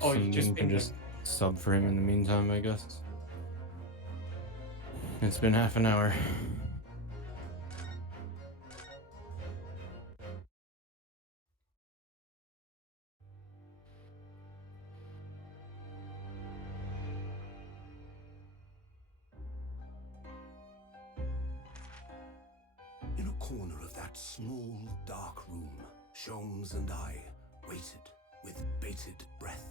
Oh, you just Someone can pinged him. just sub for him in the meantime, I guess. It's been half an hour. In a corner of that small, dark room, Sholmes and I waited with bated breath.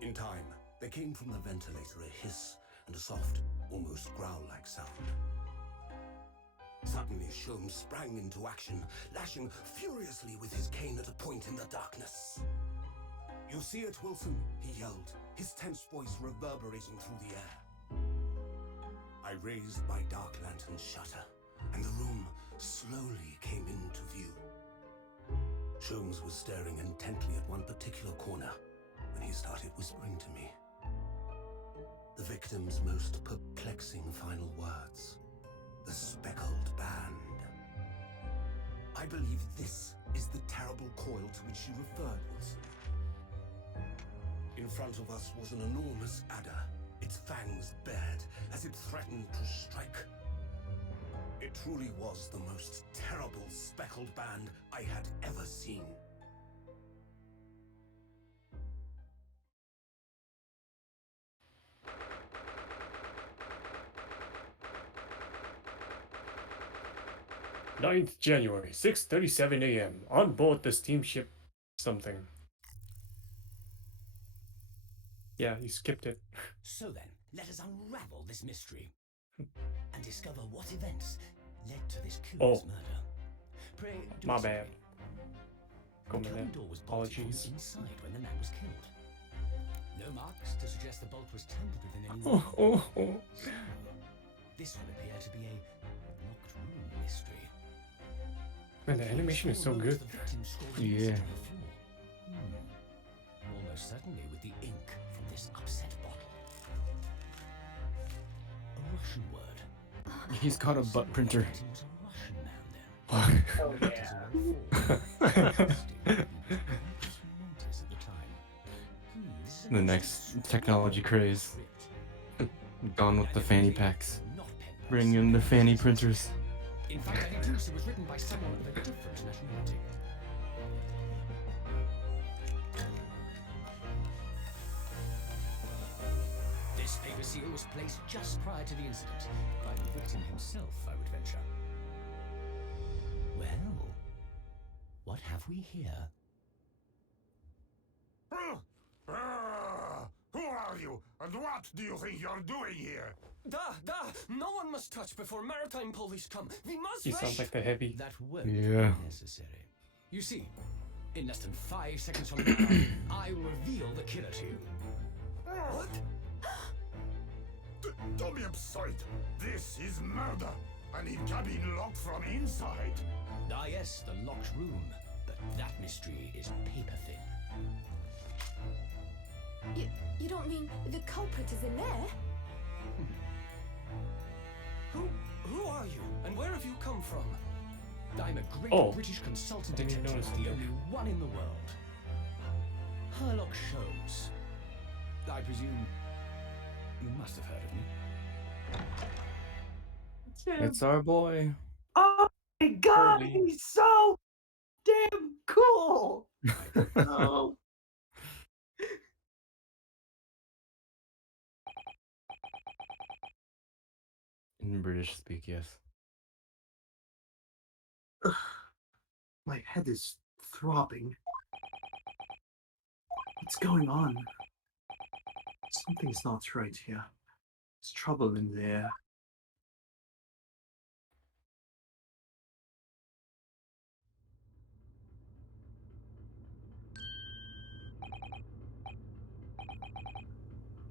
In time, there came from the ventilator a hiss and a soft, almost growl-like sound. Suddenly, Sholmes sprang into action, lashing furiously with his cane at a point in the darkness. "You see it, Wilson?" he yelled, his tense voice reverberating through the air. I raised my dark lantern's shutter, and the room slowly came into view. Sholmes was staring intently at one particular corner when he started whispering to me. The victim's most perplexing final words. The speckled band. I believe this is the terrible coil to which you referred, Wilson. In front of us was an enormous adder, its fangs bared as it threatened to strike. It truly was the most terrible speckled band I had ever seen. January 6:37 a.m. on board the steamship something. Yeah, you skipped it. So then, let us unravel this mystery and discover what events led to this curious murder. Pray, do My explain. bad. The cabin door was bolted from Apologies. the inside when the man was killed. No marks to suggest the bolt was tampered with in any way. This would appear to be a locked room mystery. Man, the animation is so good. Yeah. Almost certainly with the ink from this upset bottle. A Russian word. He's got a butt printer. He was a Russian man then. The next technology craze. Gone with the fanny packs. Bring in the fanny printers. In fact, I deduce it was written by someone of a different nationality. This paper seal was placed just prior to the incident by the victim himself, I would venture. Well, what have we here? Who are you, and what do you think you're doing here? No one must touch before maritime police come. We must He sounds like the heavy. That won't Yeah. be necessary. You see, in less than 5 seconds from now, I will reveal the killer to you. What? Don't be absurd. This is murder, and it can be locked from inside. Ah yes, the locked room. But that mystery is paper thin. You don't mean the culprit is in there? Who are you, and where have you come from? I'm a great Oh. British consultant Didn't even detective, notice the that. only one in the world. Herlock Sholmes. I presume you must have heard of me. It's our boy. Oh my god, Curly. he's so damn cool! Oh. In British speak, yes. My head is throbbing. What's going on? Something's not right here. There's trouble in the air.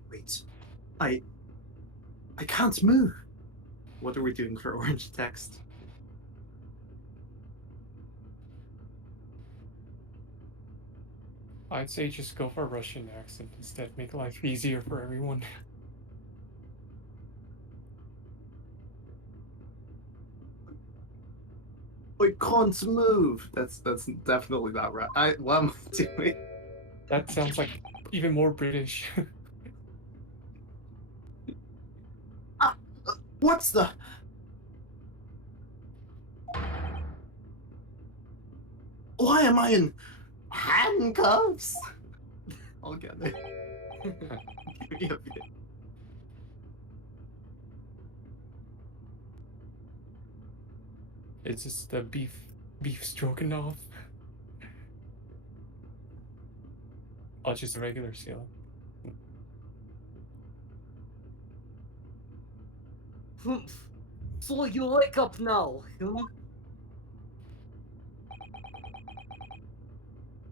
Wait. I can't move. What are we doing for orange text? I'd say just go for a Russian accent instead. Make life easier for everyone. I can't move. That's definitely not right. What am I doing? That sounds like Even more British. What's the... Why am I in handcuffs? I'll get it. Give me a bit. It's just the beef stroganoff. Oh, it's just a regular seal. So you wake up now, huh?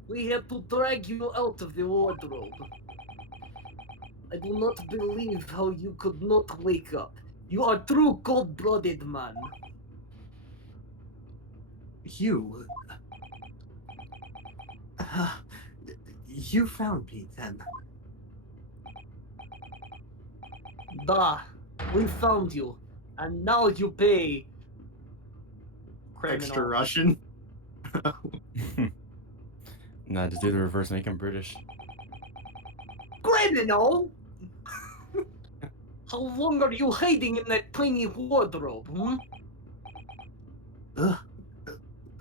We had to drag you out of the wardrobe. I do not believe how you could not wake up. You are true cold-blooded man. You... you found me then. Da, we found you, and now you pay. Extra Criminal. Russian. Nah, just do the reverse, make him British. Criminal? How long are you hiding in that tiny wardrobe, hmm?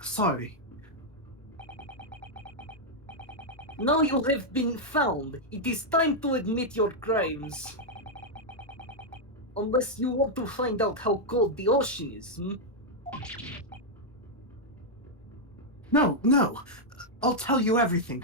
Sorry. Now you have been found. It is time to admit your crimes. Unless you want to find out how cold the ocean is, hmm? No, no. I'll tell you everything.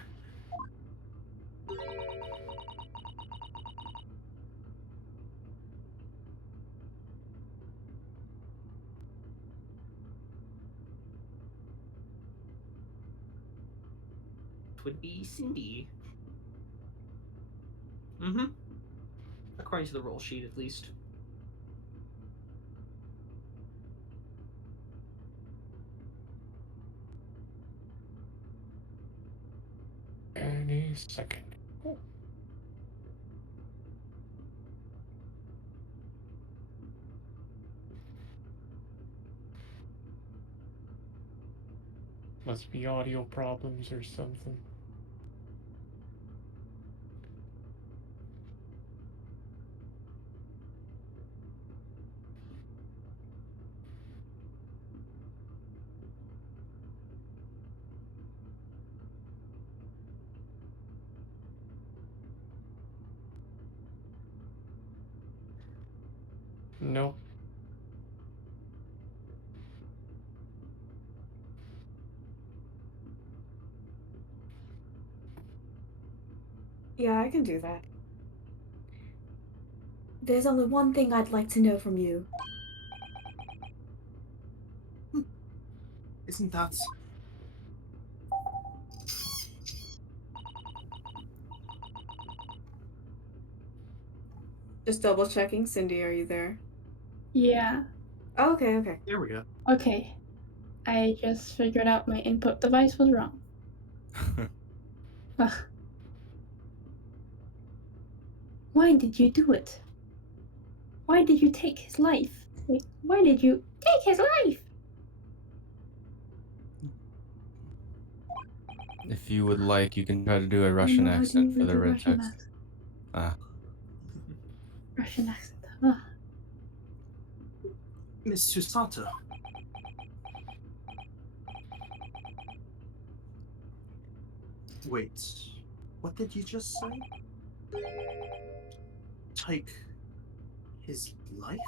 Would be Cindy. Mm-hmm. According to the roll sheet, at least. Any second. Must be audio problems or something. Nope. Yeah, I can do that. There's only one thing I'd like to know from you. Isn't that... Just double checking. Cindy, are you there? Yeah. Oh, okay, okay. There we go. Okay. I just figured out my input device was wrong. Ugh. Why did you do it? Why did you take his life? Wait, why did you take his life? If you would like, you can try to do a I Russian know how to accent for do the red Russian text. accent. Ah. Russian accent. Ugh. Miss Susato. Wait, what did you just say? Take his life?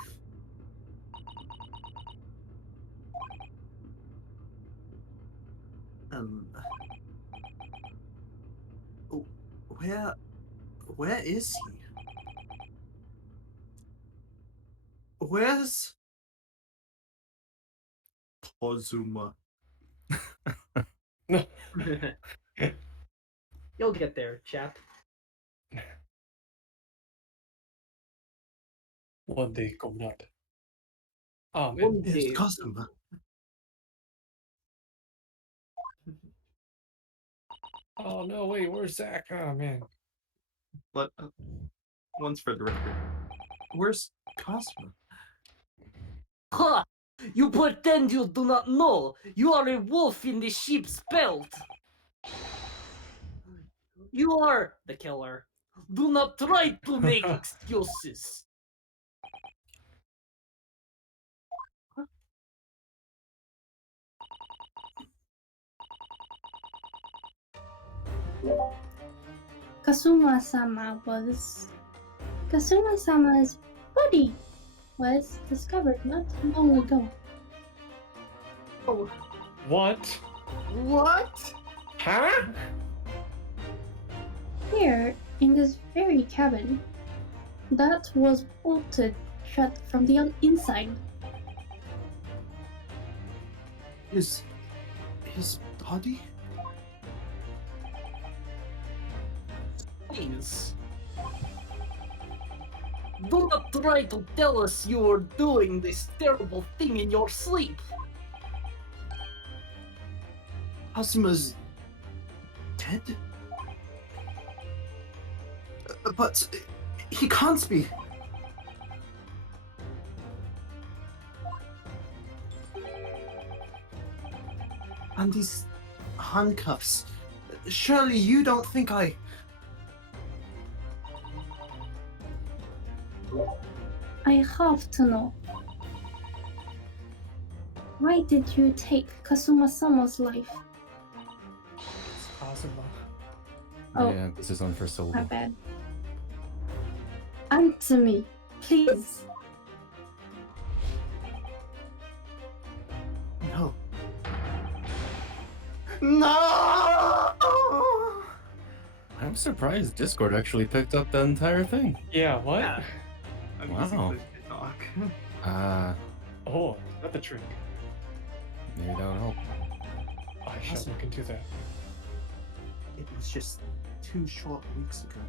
Oh, where is he? Where's Pozuma? You'll get there, chap. One day, comrade. Oh man. One It's day. Kazuma. Oh no, wait, where's Zach? Oh man. But one's for the record. Where's Kazuma? Ha! You pretend you do not know. You are a wolf in the sheep's belt. You are the killer. Do not try to make excuses. Kasuma-sama's body was discovered not long ago. Oh, What? what? Huh? Here, in this very cabin, that was bolted shut from the inside. His body? Please. Do not try to tell us you were doing this terrible thing in your sleep. Kasuma's dead? But he can't be. And these handcuffs. Surely you don't think I... I have to know. Why did you take Kasuma-sama's life? It's Kazuma. Oh, Yeah, this is on for my syllable. bad. Answer me, please. No. No! I'm surprised Discord actually picked up the entire thing. Yeah, what? Yeah. I'm Wow. using Push to talk. Oh, not the trick. Maybe that would help. I shall look into that. It was just 2 short weeks ago.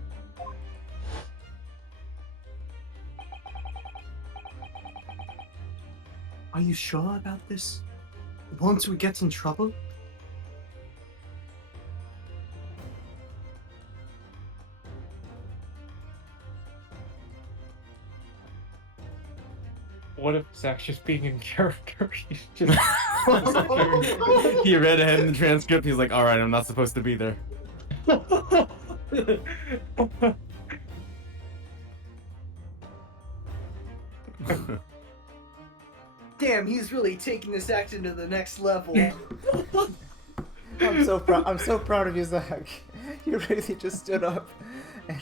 Are you sure about this? Won't we get in trouble? What if Zach's just being in character? He's just. He read ahead in the transcript. He's like, all right, I'm not supposed to be there. Damn, he's really taking this action to the next level. I'm so proud. I'm so proud of you, Zach. You really just stood up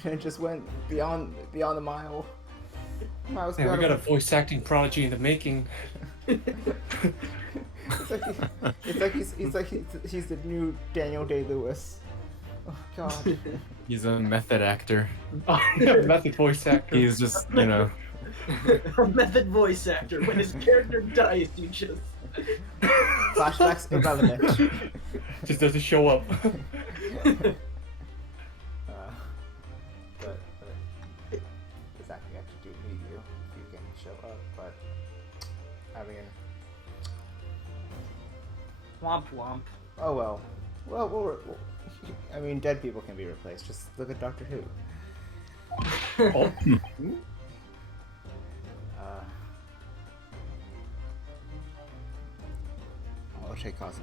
and just went beyond the mile. Miles Man, we beyond got a voice acting prodigy in the making. It's like he's the new Daniel Day-Lewis. Oh God. He's a method actor. Method voice actor. He's just, you know. A method voice actor. When his character dies, you just. Flashbacks irrelevant. Just doesn't show up. But Zach, we actually do need you if you can show up. But I mean, Womp womp. oh well. Well, I mean, dead people can be replaced. Just look at Doctor Who. Oh.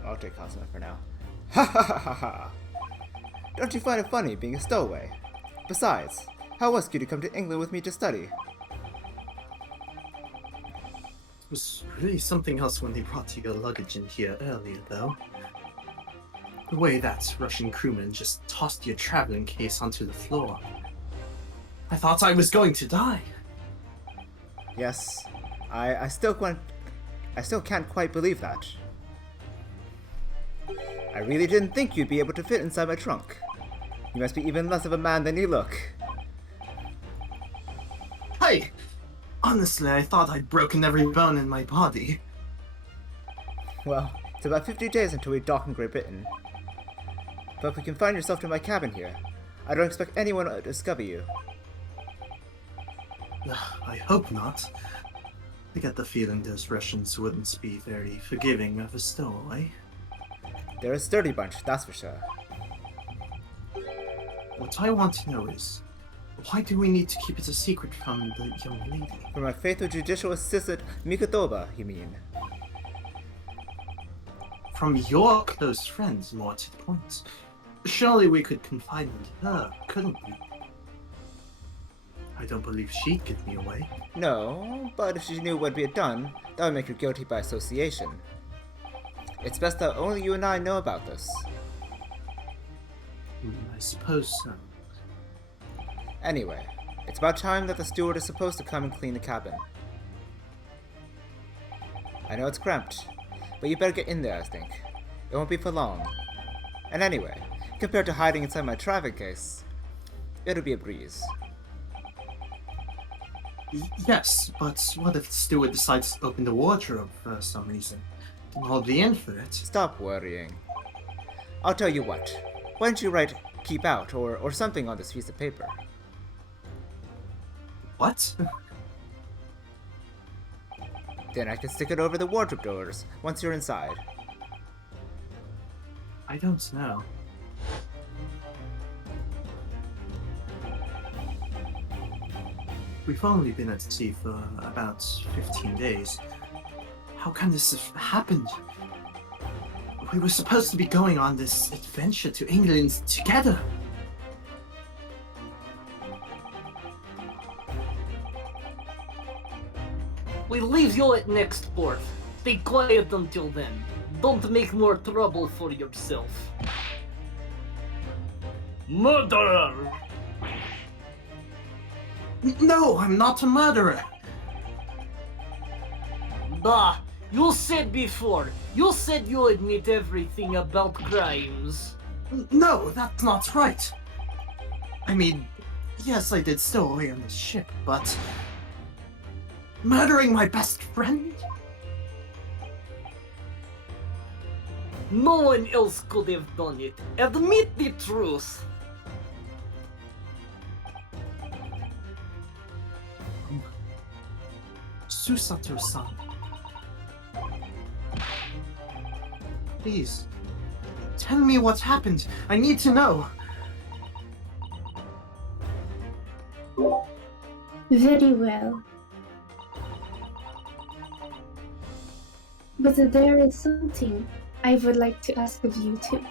I'll take Cosmo for now. Ha ha ha ha ha! Don't you find it funny being a stowaway? Besides, how else could you come to England with me to study? It was really something else when they brought your luggage in here earlier, though. The way that Russian crewman just tossed your traveling case onto the floor. I thought I was going to die. Yes, I still can't quite believe that. I really didn't think you'd be able to fit inside my trunk. You must be even less of a man than you look. Hey! Honestly, I thought I'd broken every bone in my body. Well, it's about 50 days until we dock in Great Britain. But if we can find yourself to my cabin here, I don't expect anyone to discover you. I hope not. I get the feeling those Russians wouldn't be very forgiving of a stowaway. They're a sturdy bunch, that's for sure. What I want to know is, why do we need to keep it a secret from the young lady? For my faithful judicial assistant, Mikotoba, you mean? From your close friends, more to the point. Surely we could confide in her, couldn't we? I don't believe she'd give me away. No, but if she knew what we had done, that would make her guilty by association. It's best that only you and I know about this. I suppose so. Anyway, it's about time that the steward is supposed to come and clean the cabin. I know it's cramped, but you better get in there, I think. It won't be for long. And anyway, compared to hiding inside my traffic case, it'll be a breeze. Yes, but what if the steward decides to open the wardrobe for some reason? Then I'll be in for it. Stop worrying. I'll tell you what. Why don't you write "keep out" or something on this piece of paper? What? Then I can stick it over the wardrobe doors once you're inside. I don't know. We've only been at sea for about 15 days. How can this have happened? We were supposed to be going on this adventure to England together. We leave you at next port. Stay quiet until then. Don't make more trouble for yourself. Murderer! No, I'm not a murderer. Bah, you said before. You said you admit everything about crimes. No, that's not right. I mean, yes, I did stow away on the ship, but murdering my best friend? No one else could have done it. Admit the truth. Susato-san. Please, tell me what happened. I need to know. Very well. But there is something I would like to ask of you too.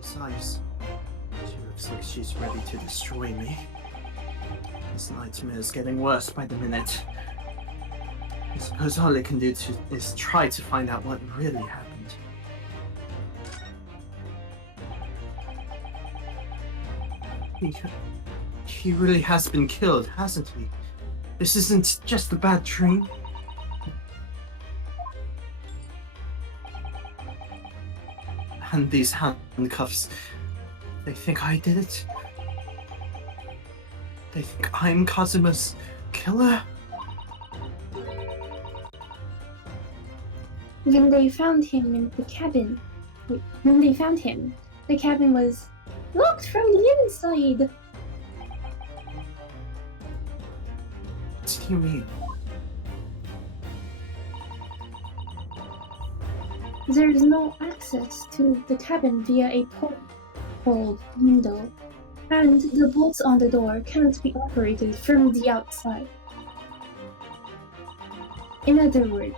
Besides, she looks like she's ready to destroy me. This nightmare is getting worse by the minute. I suppose all I can do is try to find out what really happened. He really has been killed, hasn't he? This isn't just a bad dream. And these handcuffs, they think I did it? They think I'm Kazuma's killer? When they found him in the cabin, the cabin was locked from the inside. What do you mean? There is no access to the cabin via a porthole window, and the bolts on the door cannot be operated from the outside. In other words,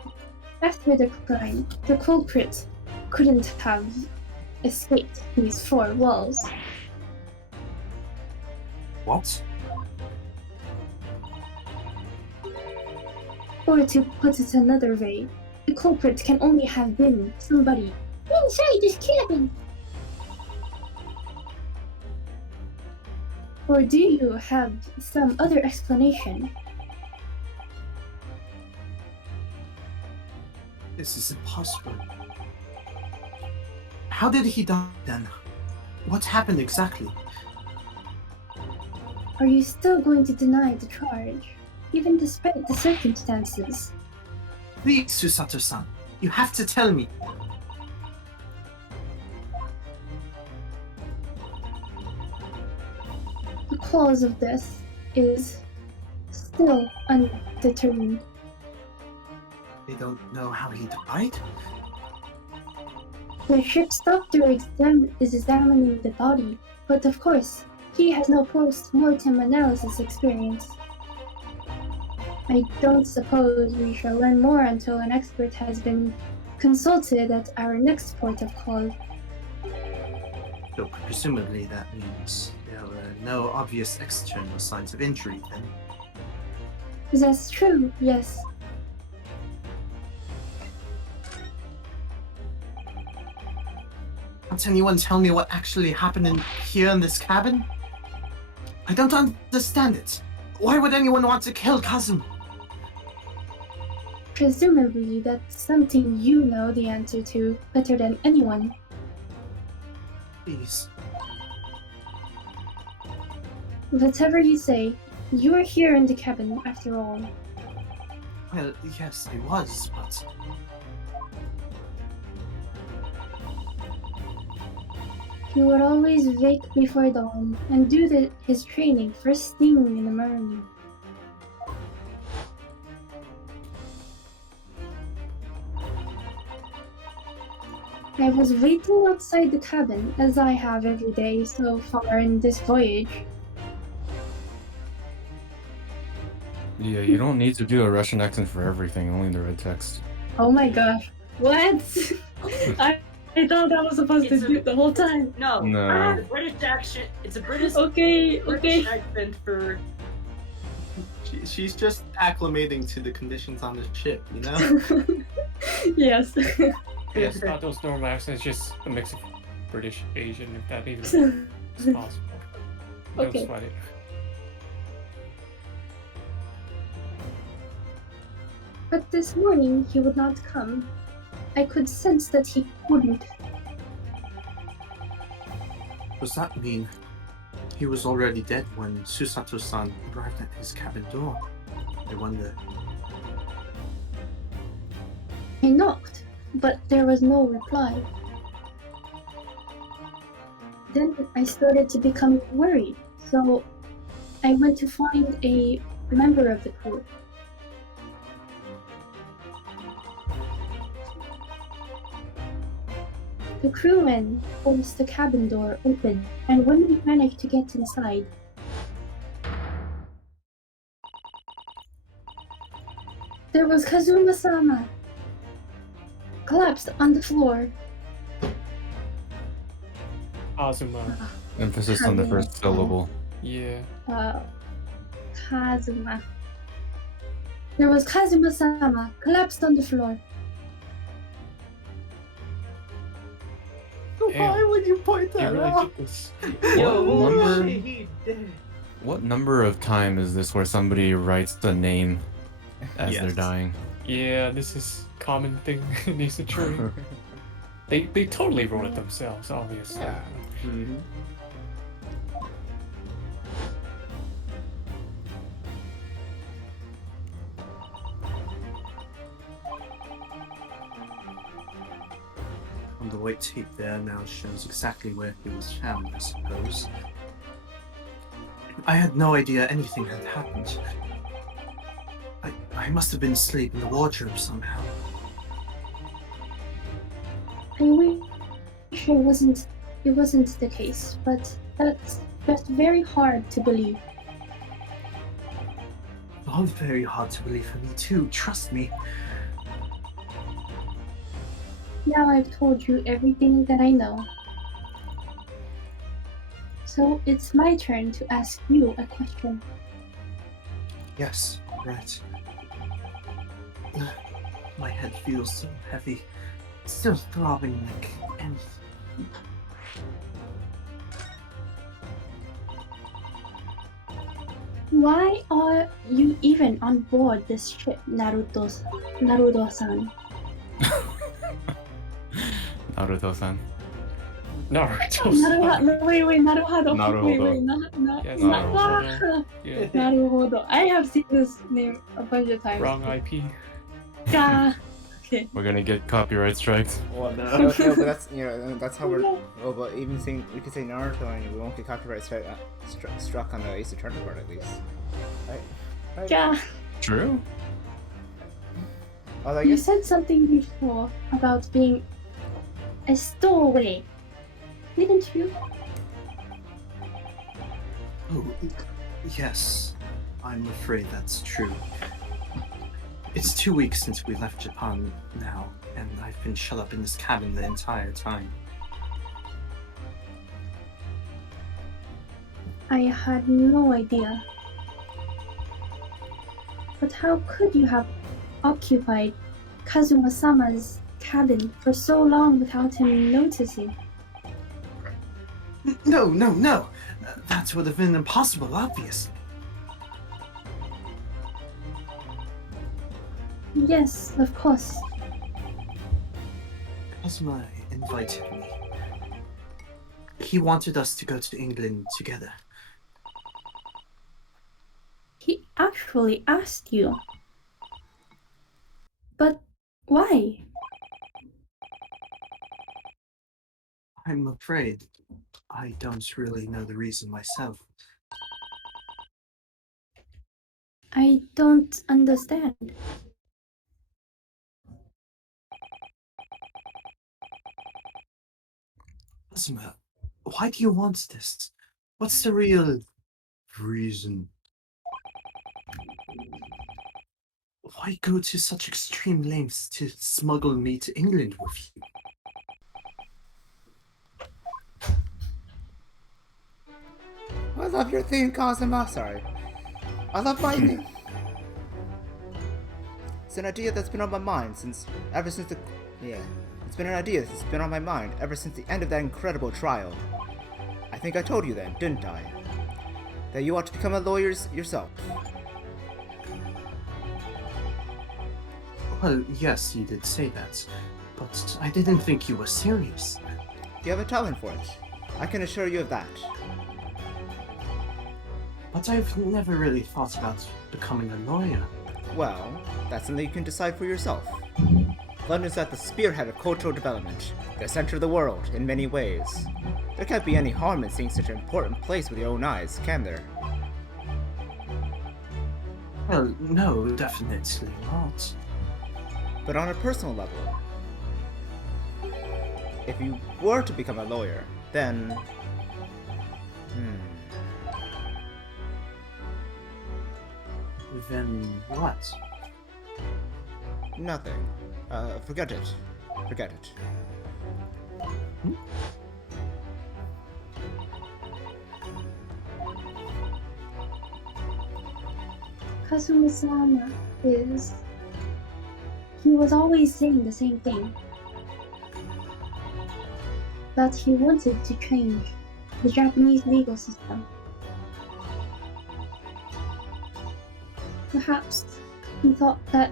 after the crime, the culprit couldn't have escaped these four walls. What? Or to put it another way, the culprit can only have been somebody inside this cabin. Or do you have some other explanation? This is impossible. How did he die then? What happened exactly? Are you still going to deny the charge, even despite the circumstances? Please, Susato-san, you have to tell me. The cause of death is still undetermined. They don't know how he died? The ship's doctor is examining the body, but of course, he has no post-mortem analysis experience. I don't suppose we shall learn more until an expert has been consulted at our next port of call. So presumably that means there were no obvious external signs of injury then. That's true, yes. Can't anyone tell me what actually happened here in this cabin? I don't understand it. Why would anyone want to kill Kazum? Presumably that's something you know the answer to better than anyone. Please. Whatever you say, you were here in the cabin after all. Well, yes, I was, but... He would always wake before dawn and do his training first thing in the morning. I was waiting outside the cabin, as I have every day so far in this voyage. Yeah, you don't need to do a Russian accent for everything, only the red text. Oh my gosh. What? I thought I was supposed to do it the whole time. No. No. The British accent. It's a British. Okay, British okay. accent for. She's just acclimating to the conditions on the ship, you know? Yes. Yeah, Susato's normal accent is just a mix of British, Asian, if that even is possible. Don't Okay. sweat it. But this morning he would not come. I could sense that he wouldn't. Does that mean he was already dead when Susato-san arrived at his cabin door? I wonder. I knocked, but there was no reply. Then I started to become worried, so I went to find a member of the crew. The crewman forced the cabin door open, and when we managed to get inside, there was Kazuma-sama, collapsed on the floor. Azuma. Emphasis on the first syllable. Yeah. Kazuma. There was Kazuma-sama, collapsed on the floor. Why would you point You that really out? did this. Yo, What holy number? shit, he dead. What number of time is this where somebody writes the name as they're Yes. Yeah, dying? this is common thing in Isetrui. They totally wrote it themselves, obviously. Yeah. Mhm. On the white tape there now shows exactly where he was found, I suppose. I had no idea anything had happened. I must have been asleep in the wardrobe somehow. I wish it wasn't the case, but that's just very hard to believe. All very hard to believe for me too, trust me. Now I've told you everything that I know. So it's my turn to ask you a question. Yes, right. My head feels so heavy. Still throbbing like anything. Why are you even on board this ship, Naruto-san? Naruto-san. Naruto. Wait, Naruhodo. Naruhodo. Wait, Yes, Naruhodo. Yeah. Naruhodo. I have seen this name a bunch of times. Wrong IP. Ga. Okay. We're gonna get copyright strikes. Well, no, but that's that's how we're. Oh, but even saying we could say Naruto and we won't get copyright struck on the Ace Attorney part at least, right? Ga. True. Oh, I You guess. said something before about being a stowaway, didn't you? Oh, yes. I'm afraid that's true. It's 2 weeks since we left Japan now, and I've been shut up in this cabin the entire time. I had no idea. But how could you have occupied Kazuma-sama's cabin for so long without him noticing? No! That would have been impossible, obviously. Yes, of course. Kazuma invited me. He wanted us to go to England together. He actually asked you. But why? I'm afraid I don't really know the reason myself. I don't understand. Kazuma, why do you want this? What's the real reason? Why go to such extreme lengths to smuggle me to England with you? I love your theme, Kazuma. Sorry. I love my theme. It's an idea that's been on my mind ever since the end of that incredible trial. I think I told you then, didn't I? That you ought to become a lawyer yourself. Well, yes, you did say that, but I didn't think you were serious. You have a talent for it. I can assure you of that. But I've never really thought about becoming a lawyer. Well, that's something you can decide for yourself. London's at the spearhead of cultural development, the center of the world in many ways. There can't be any harm in seeing such an important place with your own eyes, can there? Well, no, definitely not. But on a personal level, if you were to become a lawyer, then... Then what? Nothing. Forget it. Forget it. Kazuma-sama is... He was always saying the same thing. That he wanted to change the Japanese legal system. Perhaps he thought that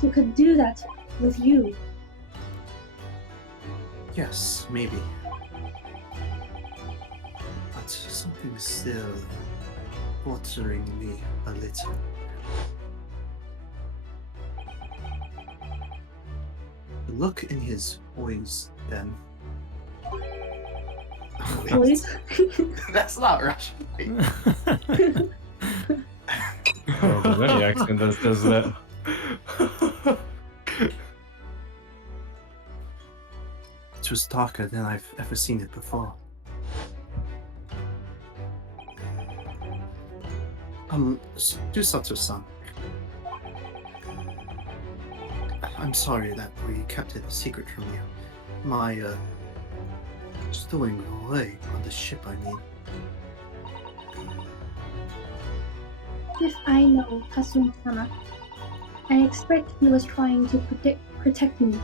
he could do that with you. Yes, maybe. But something's still bothering me a little. The look in his eyes, then. Boys? That's not Russian. Oh, there's any accent that does that. It was darker than I've ever seen it before. Susato-san. I'm sorry that we kept it a secret from you. My, stowing away on the ship, I mean. If I know Kazuma-sama, I expect he was trying to protect me,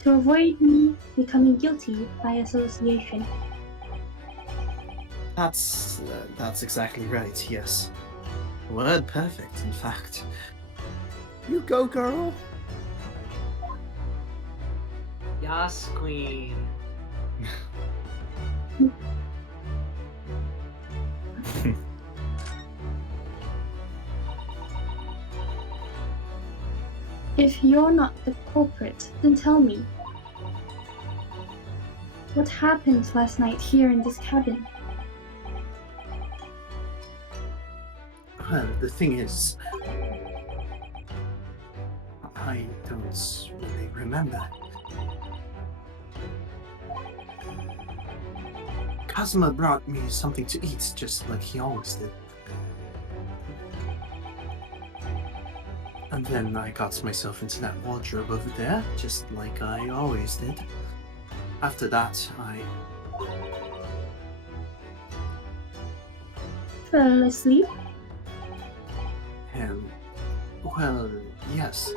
to avoid me becoming guilty by association. That's exactly right, yes. Word perfect, in fact. You go, girl! Yes, queen. If you're not the culprit, then tell me. What happened last night here in this cabin? Well, the thing is, I don't really remember. Kazuma brought me something to eat, just like he always did. And then I got myself into that wardrobe over there, just like I always did. After that, I Fell asleep? well, yes.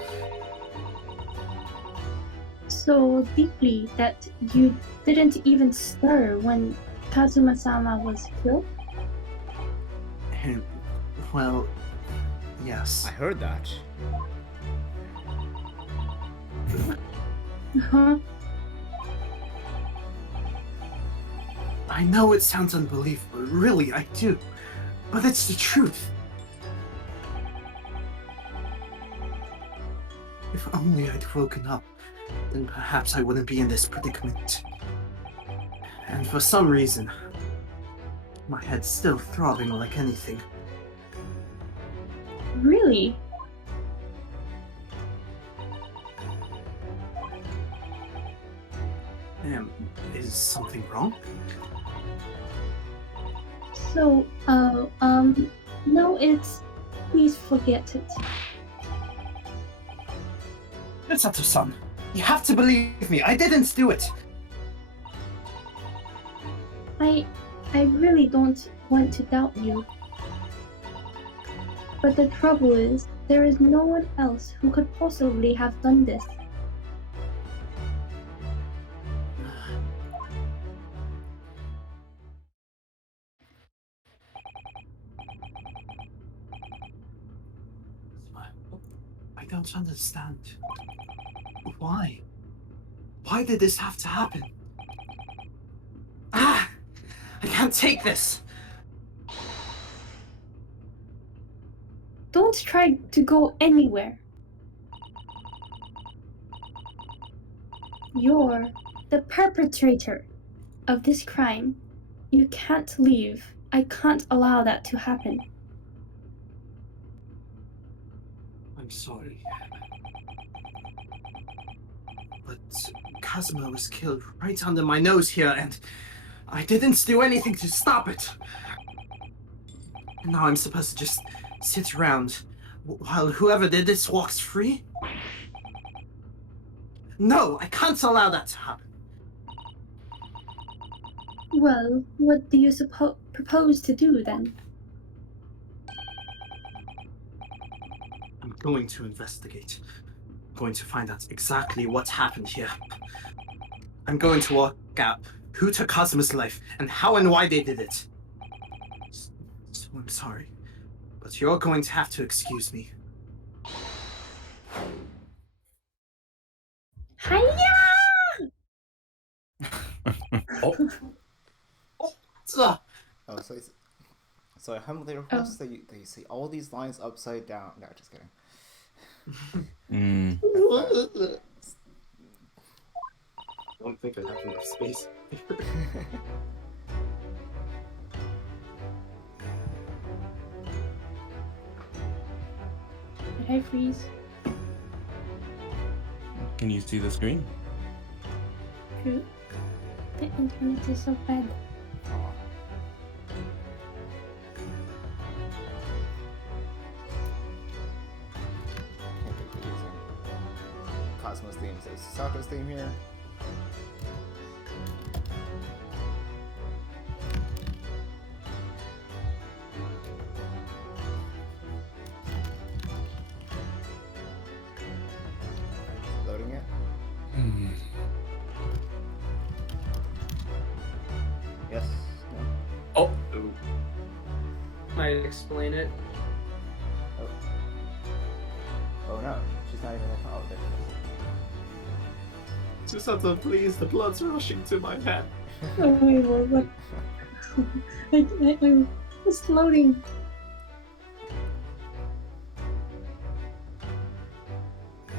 So deeply that you didn't even stir when Kazuma-sama was killed? Well, yes. I heard that. Huh? I know it sounds unbelievable, really, I do. But it's the truth. If only I'd woken up, then perhaps I wouldn't be in this predicament. And for some reason, my head's still throbbing like anything. Really? Is something wrong? So, no, it's... Please forget it. Susato-san, you have to believe me, I didn't do it! I really don't want to doubt you. But the trouble is, there is no one else who could possibly have done this. I don't understand. Why? Why did this have to happen? Ah! I can't take this! Don't try to go anywhere. You're the perpetrator of this crime. You can't leave. I can't allow that to happen. I'm sorry. But Kazuma was killed right under my nose here, and I didn't do anything to stop it. And now I'm supposed to just sit around while whoever did this walks free? No, I can't allow that to happen. Well, what do you propose to do then? I'm going to investigate. I'm going to find out exactly what happened here. I'm going to work out who took Kazuma's life and how and why they did it. So I'm sorry, but you're going to have to excuse me. Hiya! Oh, so I humbly request that you say all these lines upside down. No, just kidding. I don't think I have enough space. Did I freeze? Can you see the screen? True. The internet is so bad. Cosmos theme says Susato's theme here. Loading it. Yes. No. Oh. Might explain it. Oh no, she's not even in the there. Susato, please, the blood's rushing to my head. Oh my god, what? I'm just loading.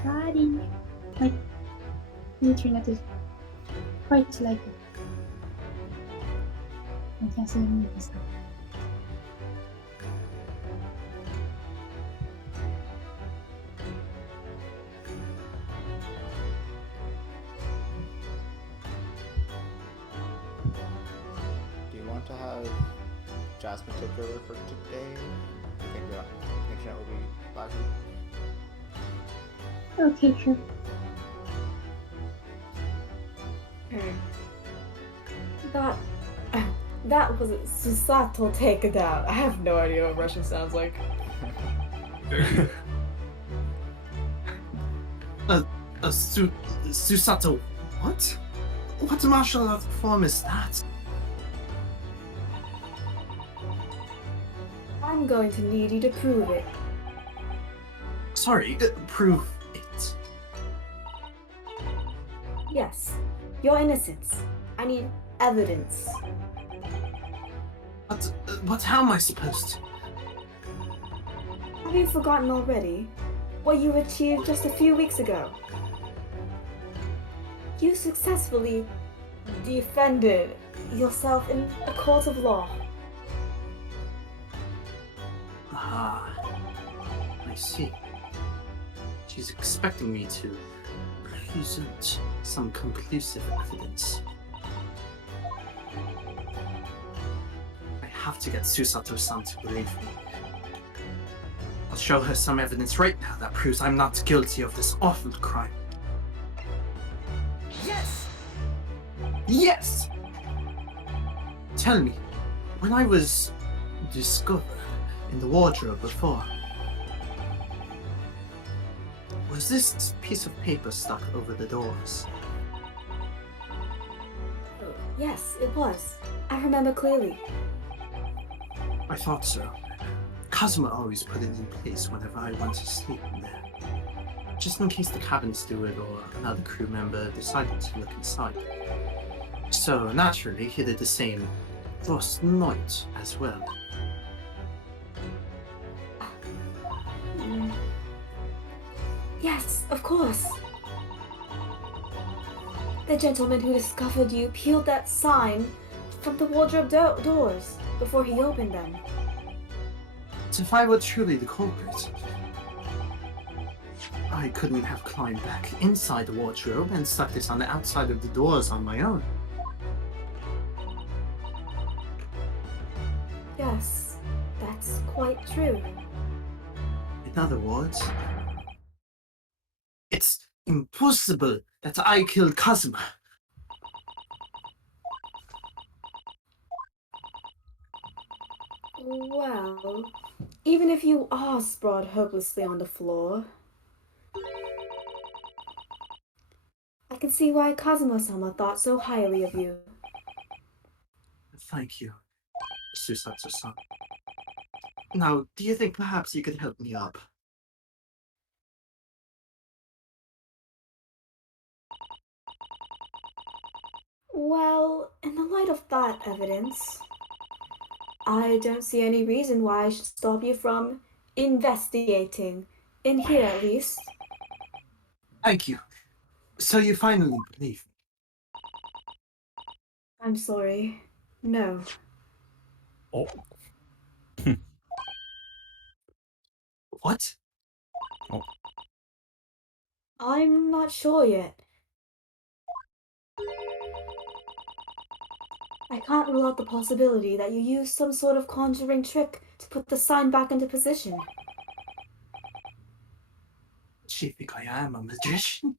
Daddy. Like, the internet is quite laggy. I can't see any of this stuff. Do you want to have Jasmine take over for today? I think that will be laggy. Okay, sure. Okay. That that was a Susato takedown. I have no idea what Russian sounds like. Susato, what? What martial art form is that? I'm going to need you to prove it. Sorry, prove it. Yes, your innocence. I need evidence. But how am I supposed to? Have you forgotten already what you achieved just a few weeks ago? You successfully defended yourself in a court of law. Ah, I see. She's expecting me to present some conclusive evidence. I have to get Susato-san to believe me. I'll show her some evidence right now that proves I'm not guilty of this awful crime. Yes! Yes! Tell me, when I was discovered in the wardrobe before, was this piece of paper stuck over the doors? Yes, it was. I remember clearly. I thought so. Kazuma always put it in place whenever I went to sleep in there, just in case the cabin steward or another crew member decided to look inside. So naturally, he did the same last night as well. Yes, of course. The gentleman who discovered you peeled that sign from the wardrobe doors before he opened them. If I were truly the culprit, I couldn't have climbed back inside the wardrobe and stuck this on the outside of the doors on my own. Yes, that's quite true. In other words, it's impossible that I killed Kazuma. Well, even if you are sprawled hopelessly on the floor, I can see why Kazuma-sama thought so highly of you. Thank you, Susato-san. Now, do you think perhaps you could help me up? Well, in the light of that evidence, I don't see any reason why I should stop you from investigating. In here, at least. Thank you. So you finally believe me. I'm sorry. No. Oh, What? I'm not sure yet. I can't rule out the possibility that you used some sort of conjuring trick to put the sign back into position. Does she think I am a magician?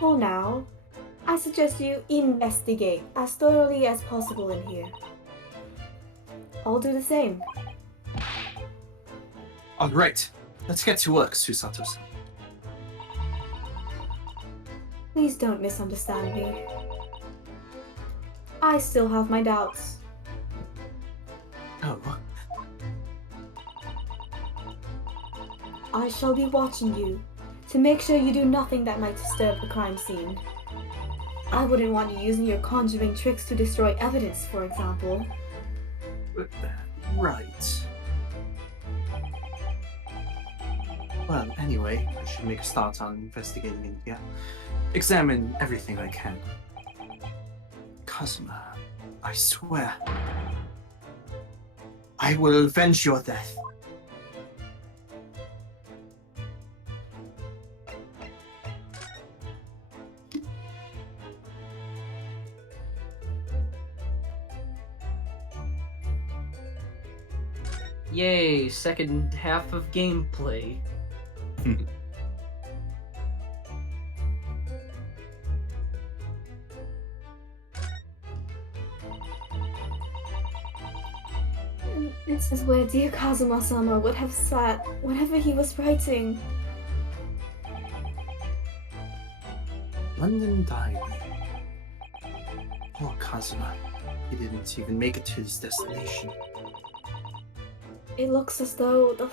For now, I suggest you investigate as thoroughly as possible in here. I'll do the same. Alright, let's get to work, Susato-san. Please don't misunderstand me. I still have my doubts. Oh, I shall be watching you to make sure you do nothing that might disturb the crime scene. I wouldn't want you using your conjuring tricks to destroy evidence, for example. right. Well, anyway, I should make a start on investigating in here. Examine everything I can. Kazuma, I swear, I will avenge your death. Yay, second half of gameplay. This is where dear Kazuma-sama would have sat whenever he was writing. London Diary. Poor Kazuma. He didn't even make it to his destination. It looks as though the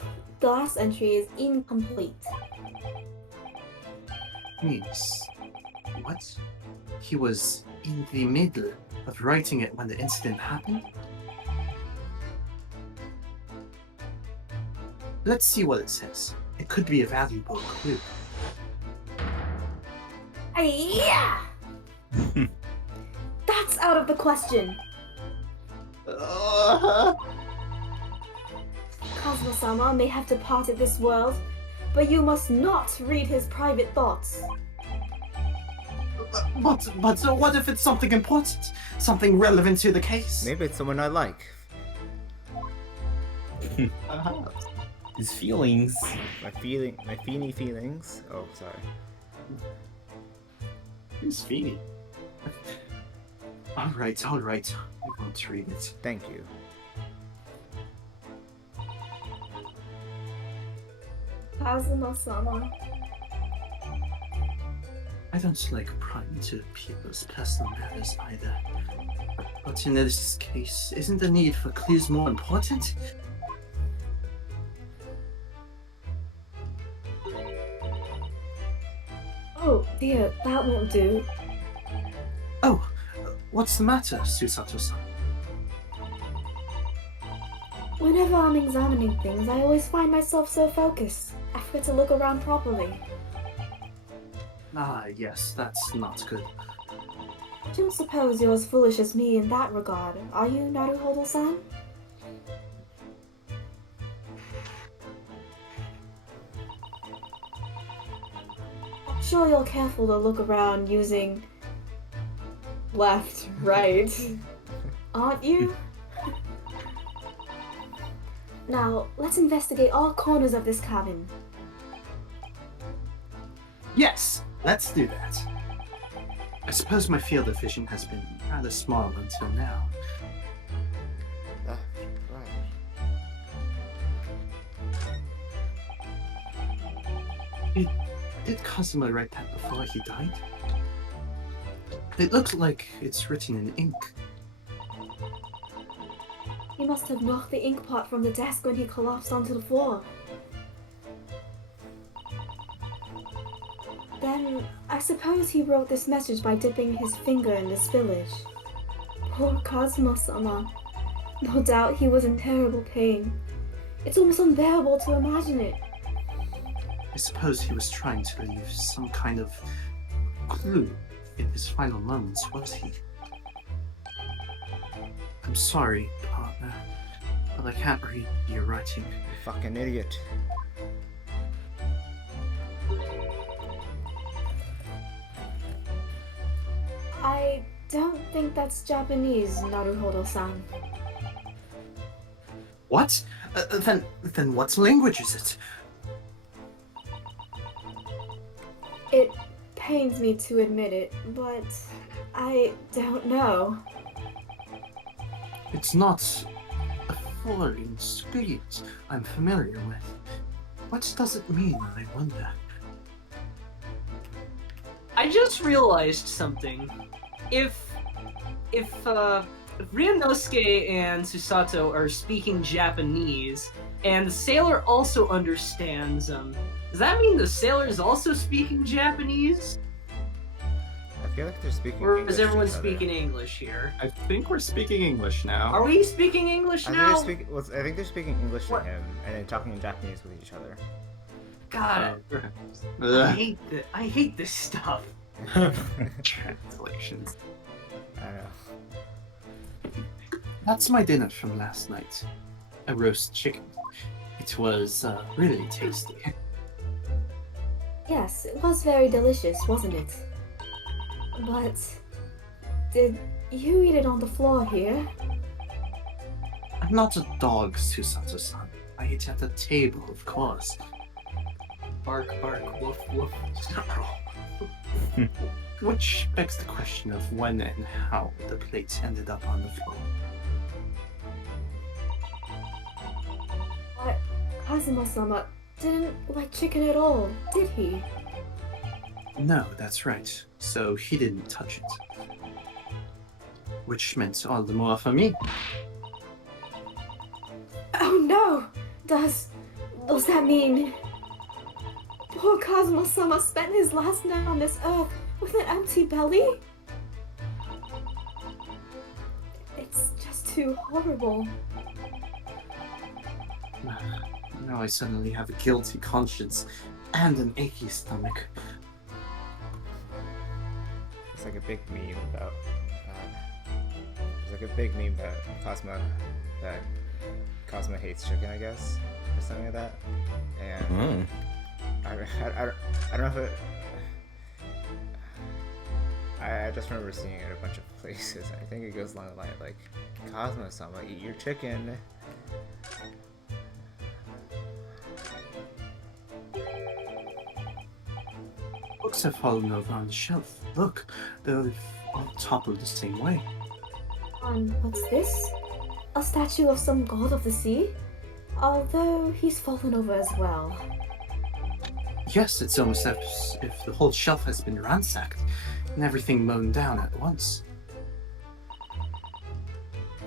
last entry is incomplete. Means what? He was in the middle of writing it when the incident happened? Let's see what it says. It could be a valuable clue. Yeah! That's out of the question. Kazuma-sama may have departed this world, but you must not read his private thoughts. But what if it's something important? Something relevant to the case? Maybe it's someone I like. His feelings. My feeny feelings. Oh, sorry. Who's Feeny? Alright. I won't read it. Thank you. Kazuma-sama. I don't like prying into people's personal matters either. But in this case, isn't the need for clues more important? Oh dear, that won't do. Oh, what's the matter, Susato-san? Whenever I'm examining things, I always find myself so focused. I forget to look around properly. Ah, yes, that's not good. I don't suppose you're as foolish as me in that regard, are you, Naruhodo-san? I'm sure you're careful to look around using left, right, aren't you? Now, let's investigate all corners of this cabin. Yes, let's do that. I suppose my field of vision has been rather small until now. Did Kazuma write that before he died? It looks like it's written in ink. He must have knocked the ink pot from the desk when he collapsed onto the floor. Then, I suppose he wrote this message by dipping his finger in the spillage. Poor Kazuma-sama. No doubt he was in terrible pain. It's almost unbearable to imagine it. I suppose he was trying to leave some kind of clue in his final moments, was he? I'm sorry, partner, but I can't read your writing. You fucking idiot. I don't think that's Japanese, Naruhodo-san. What? Then what language is it? It pains me to admit it, but I don't know. It's not a foreign script I'm familiar with. What does it mean, I wonder? I just realized something. If Ryunosuke and Susato are speaking Japanese, and the sailor also understands them, does that mean the sailor is also speaking Japanese? I feel like they're speaking Or English is to everyone each other. speaking English here? I think we're speaking English now. Are we speaking English I now? think they're speaking English to What? him and then talking in Japanese with each other. God, I hate this stuff. Translations. I don't know. That's my dinner from last night. A roast chicken. It was really tasty. Yes, it was very delicious, wasn't it? But did you eat it on the floor here? I'm not a dog, Susato-san. I ate at the table, of course. Bark, bark, woof, woof. Which begs the question of when and how the plates ended up on the floor. But Kazuma-sama didn't like chicken at all, did he? No, that's right. So he didn't touch it. Which meant all the more for me. Oh no! Does that mean poor Kazuma-sama spent his last night on this earth with an empty belly? It's just too horrible. Now I suddenly have a guilty conscience and an achy stomach. It's like a big meme about. It's like a big meme that Cosmo hates chicken, I guess, or something like that. And I don't know if it. I just remember seeing it at a bunch of places. I think it goes along the line like, Cosmo-sama, eat your chicken. Books have fallen over on the shelf. Look, they're all toppled the same way. What's this? A statue of some god of the sea? Although he's fallen over as well. Yes, it's almost as if the whole shelf has been ransacked and everything mown down at once.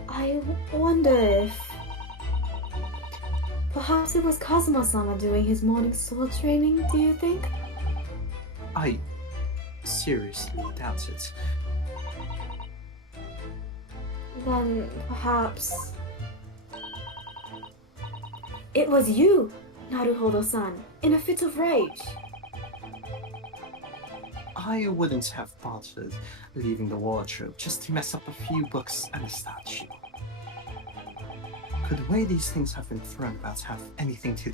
I wonder if... Perhaps it was Kazuma-sama doing his morning sword training, do you think? I seriously doubt it. Then perhaps... It was you, Naruhodo-san, in a fit of rage. I wouldn't have bothered leaving the wardrobe just to mess up a few books and a statue. Could the way these things have been thrown about have anything to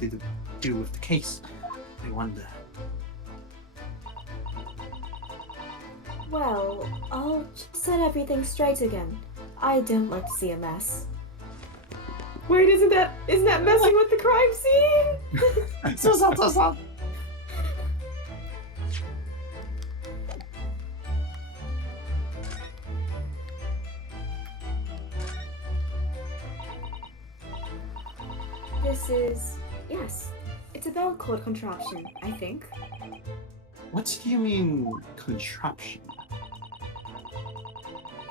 do with the case? I wonder. Well, I'll just set everything straight again. I don't like to see a mess. Wait, isn't that messing with the crime scene? Susato-san! This is... yes. It's a bell cord contraption, I think. What do you mean, contraption?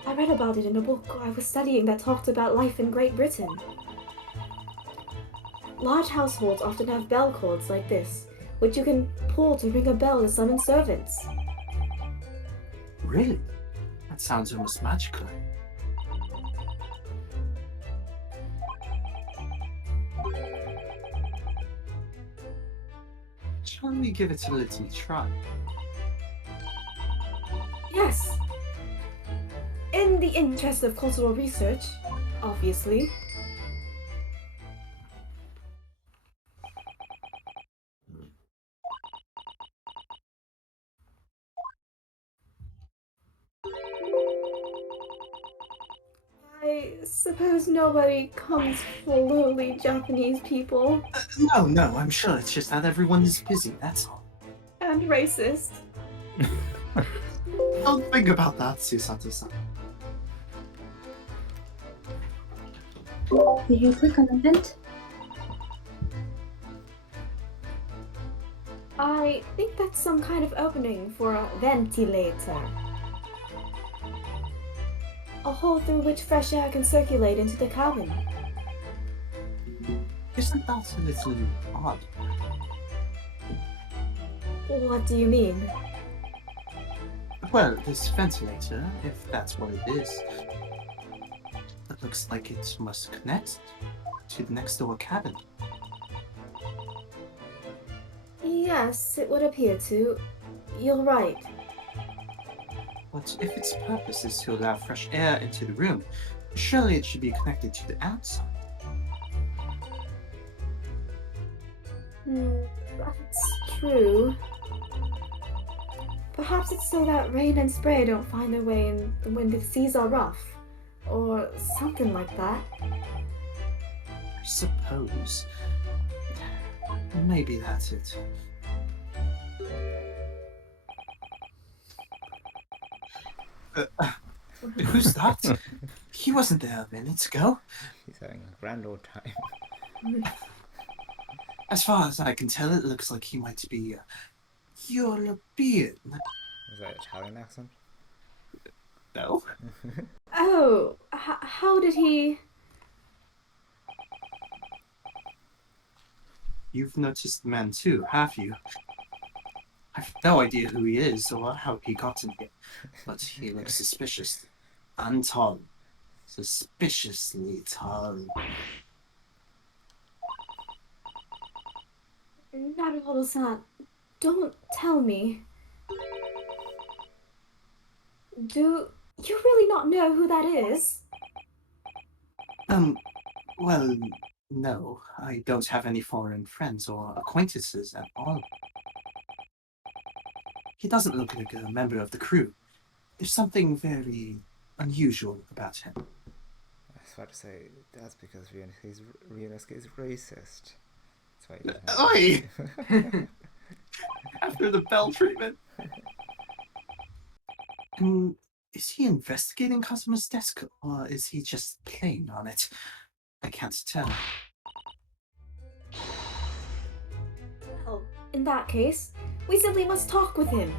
I read about it in a book I was studying that talked about life in Great Britain. Large households often have bell cords like this, which you can pull to ring a bell to summon servants. Really? That sounds almost magical. Shall we give it a little try? Yes! In the interest of cultural research, obviously. I suppose nobody comes for lowly Japanese people. No, I'm sure it's just that everyone is busy, that's all. And racist. Don't think about that, Susato-san. Did you click on event? I think that's some kind of opening for a ventilator. A hole through which fresh air can circulate into the cabin. Isn't that a little odd? What do you mean? Well, this ventilator, if that's what it is, it looks like it must connect to the next door cabin. Yes, it would appear to. You're right. But if its purpose is to allow fresh air into the room, surely it should be connected to the outside. That's true. Perhaps it's so that rain and spray don't find their way in when the seas are rough. Or something like that. I suppose. maybe that's it. Who's that? He wasn't there minutes ago. He's having a grand old time. As far as I can tell, it looks like he might be European. Was that Italian accent? No. Oh, how did he... You've noticed the man too, have you? I've no idea who he is or how he got in here, but he looks suspicious. And tall. Suspiciously tall. Naruhodo-san, don't tell me. Do you really not know who that is? Well, no. I don't have any foreign friends or acquaintances at all. He doesn't look like a member of the crew. There's something very unusual about him. I was about to say, that's because Ryunosuke is racist. That's why he doesn't Oi! After the bell treatment. Is he investigating Kazuma's desk, or is he just playing on it? I can't tell. Well, in that case, we simply must talk with him.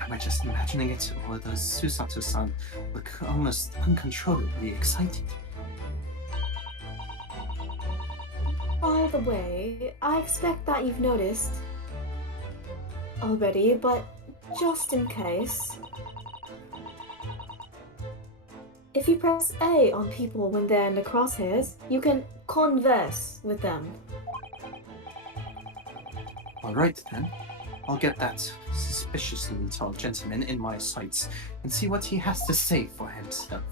Am I just imagining it, or does Susato-san look almost uncontrollably excited? By the way, I expect that you've noticed already, but just in case. If you press A on people when they're in the crosshairs, you can converse with them. Alright then. I'll get that suspiciously tall gentleman in my sights and see what he has to say for himself.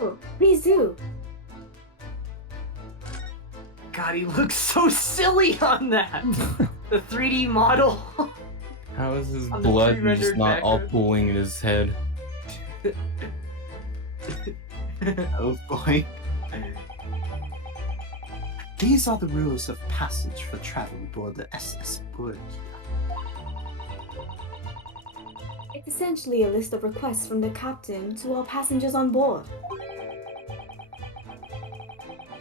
Oh, please do. God, he looks so silly on that. The 3D model. How is his On the blood pre-rendered just not all background. pooling in his head? Oh boy. These are the rules of passage for travel aboard the SS Burg. It's essentially a list of requests from the captain to all passengers on board.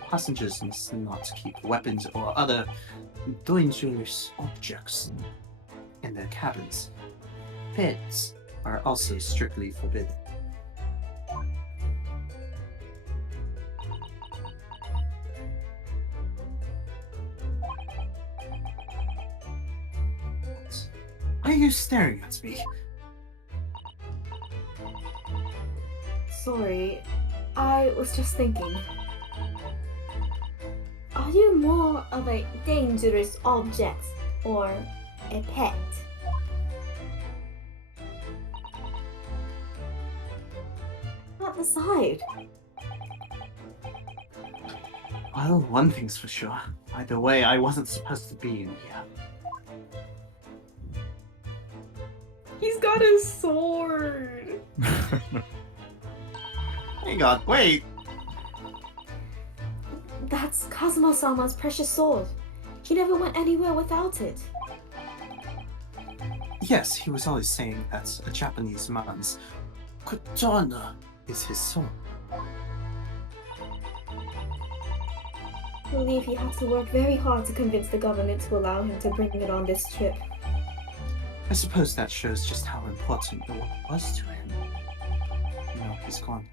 Passengers must not keep weapons or other dangerous objects in their cabins. Pets are also strictly forbidden. Why are you staring at me? Sorry, I was just thinking. Are you more of a dangerous object or a pet? Not decide. Well, one thing's for sure. Either way, I wasn't supposed to be in here. He's got his sword. Hang on, wait! That's Kazuma-sama's precious sword. He never went anywhere without it. Yes, he was always saying that a Japanese man's katana is his sword. I believe he had to work very hard to convince the government to allow him to bring it on this trip. I suppose that shows just how important the war was to him. Now he's gone.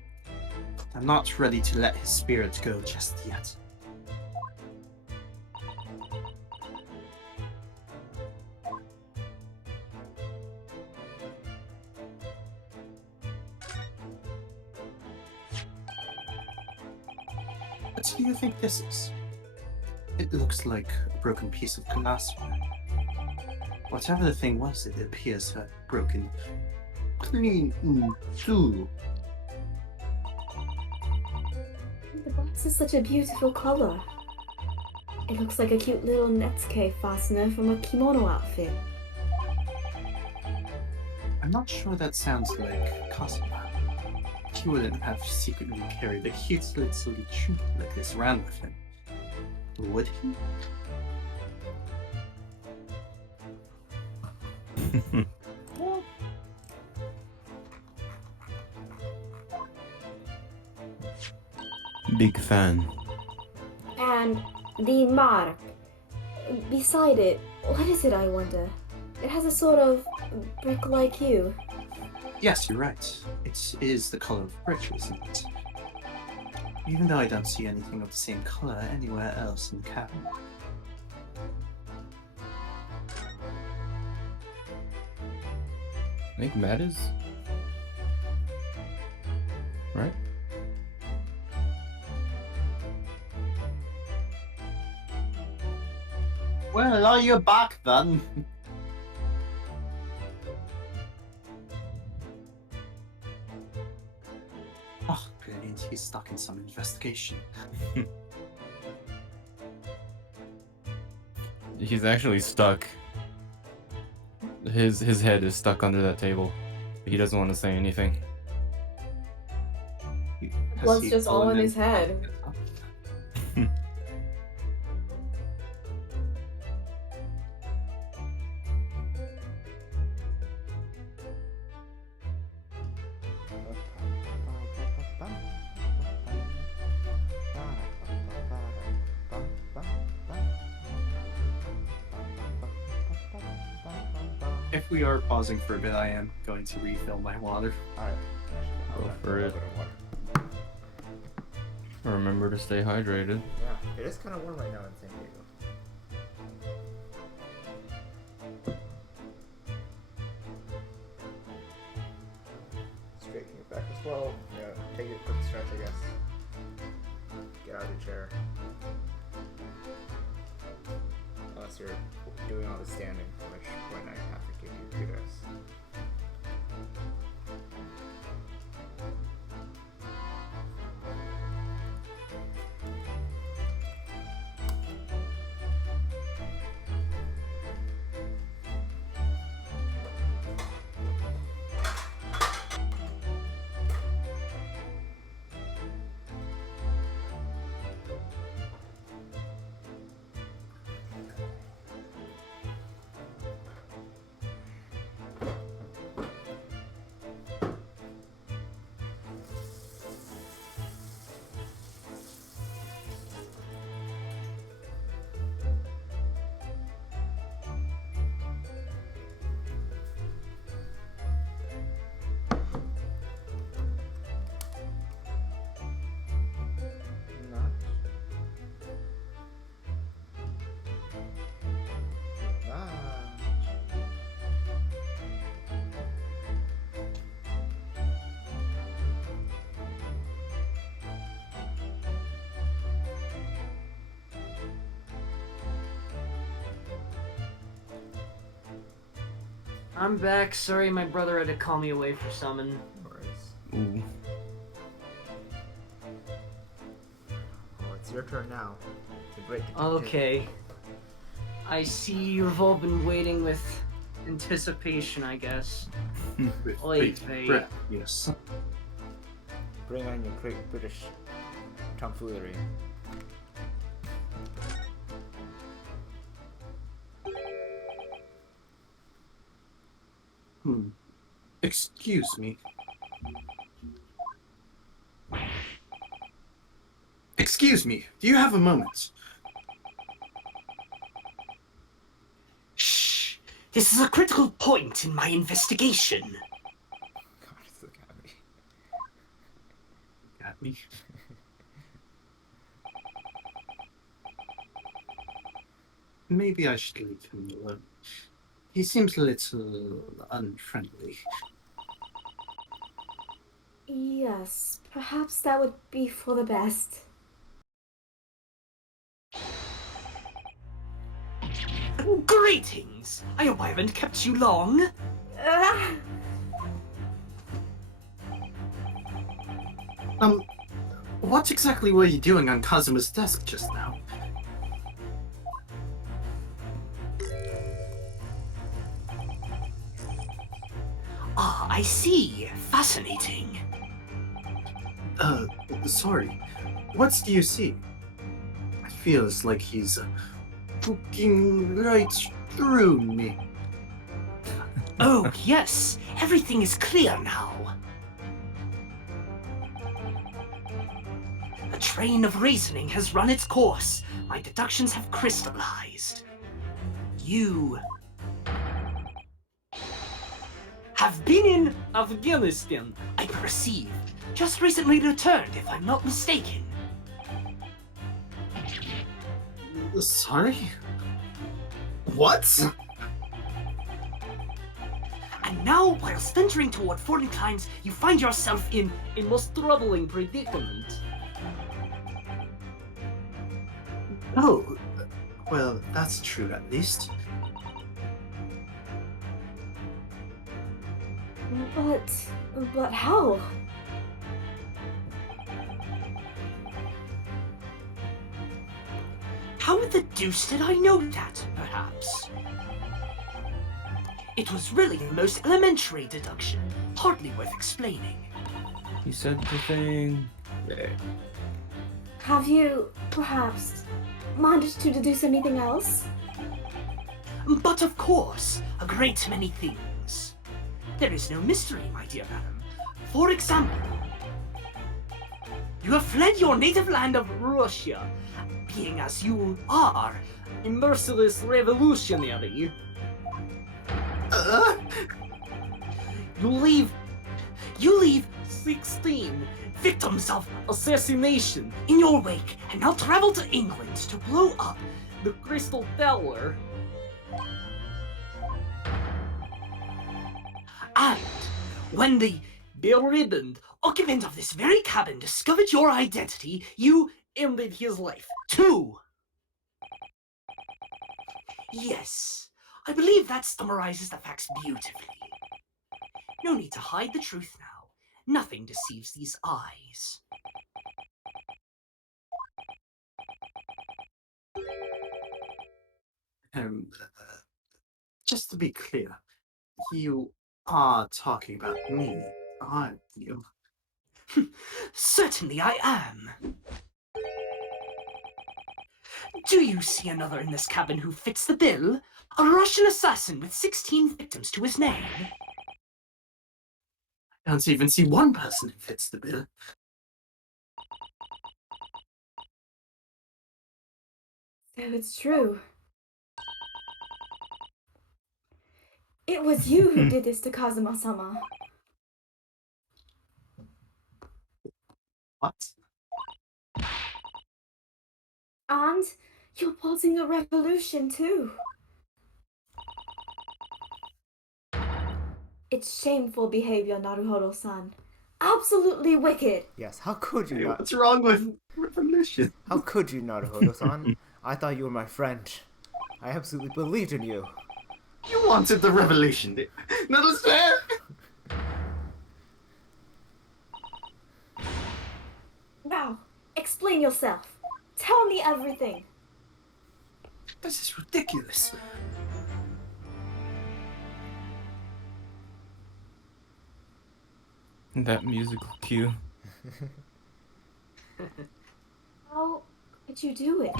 I'm not ready to let his spirit go just yet. What do you think this is? It looks like a broken piece of glassware. Whatever the thing was, it appears to have broken clean too. The glass is such a beautiful color. It looks like a cute little netsuke fastener from a kimono outfit. I'm not sure that sounds like Kazuma. he wouldn't have secretly carried a cute little trinket like this around with him. Would he? Big fan. And the mark. Beside it, what is it, I wonder? It has a sort of brick-like hue. Yes, you're right. It is the color of brick, isn't it? Even though I don't see anything of the same color anywhere else in the cabin. I think Matt is. Right? Well, are you back then? Oh, brilliant. He's stuck in some investigation. He's actually stuck. His head is stuck under that table. He doesn't want to say anything. Has Blood's he just all fallen in his head. If we are pausing for a bit, I am going to refill my water. Alright. Go for it. Remember to stay hydrated. Yeah, it is kind of warm right now in San Diego. Straighten your back as well. Yeah, take a quick stretch, I guess. Get out of your chair. Unless you're doing all the standing, which point I have to give you kudos. I'm back. Sorry, my brother had to call me away for summon. Ooh. Oh, it's your turn now. The great detective. Okay. I see you've all been waiting with anticipation, I guess. With Wait, bated wait. breath, yes. Bring on your great British tomfoolery. Excuse me. Excuse me, do you have a moment? Shh! This is a critical point in my investigation. God, look at me. Got me. Maybe I should leave him alone. He seems a little unfriendly. Yes, perhaps that would be for the best. Greetings! I hope I haven't kept you long. Ah! What exactly were you doing on Kazuma's desk just now? Ah, I see. Fascinating. Sorry. What do you see? It feels like he's looking right through me. Oh, yes, everything is clear now. A train of reasoning has run its course. My deductions have crystallized. You have been in Afghanistan. I perceive. Just recently returned, if I'm not mistaken. Sorry? What? And now, whilst venturing toward foreign climes, you find yourself in A most troubling predicament. Oh, well, that's true at least. But how? How the deuce did I know that, perhaps? It was really the most elementary deduction, hardly worth explaining. He said the thing. Have you, perhaps, managed to deduce anything else? But of course, a great many things. There is no mystery, my dear madam. For example, you have fled your native land of Russia, being as you are. a merciless revolutionary. You leave You leave 16 victims of assassination, in your wake and now travel to England to blow up. the Crystal Tower. And when the Beribboned occupant of this very cabin discovered your identity, you ended his life. too. Yes, I believe that summarizes the facts beautifully. No need to hide the truth now. Nothing deceives these eyes. Just to be clear, you are talking about me, aren't you? Certainly I am. Do you see another in this cabin who fits the bill? A Russian assassin with 16 victims to his name? I don't even see one person who fits the bill. So it's true. It was you who did this to Kazuma-sama. What? And you're plotting a revolution too. It's shameful behavior, Naruhodo-san. Absolutely wicked. Yes, how could you Hey, not? what's wrong with revolution? How could you, Naruhodo-san? I thought you were my friend. I absolutely believed in you. You wanted the revolution, did you? Not as fair! Now, explain yourself. Tell me everything. This is ridiculous. That musical cue. How could you do it?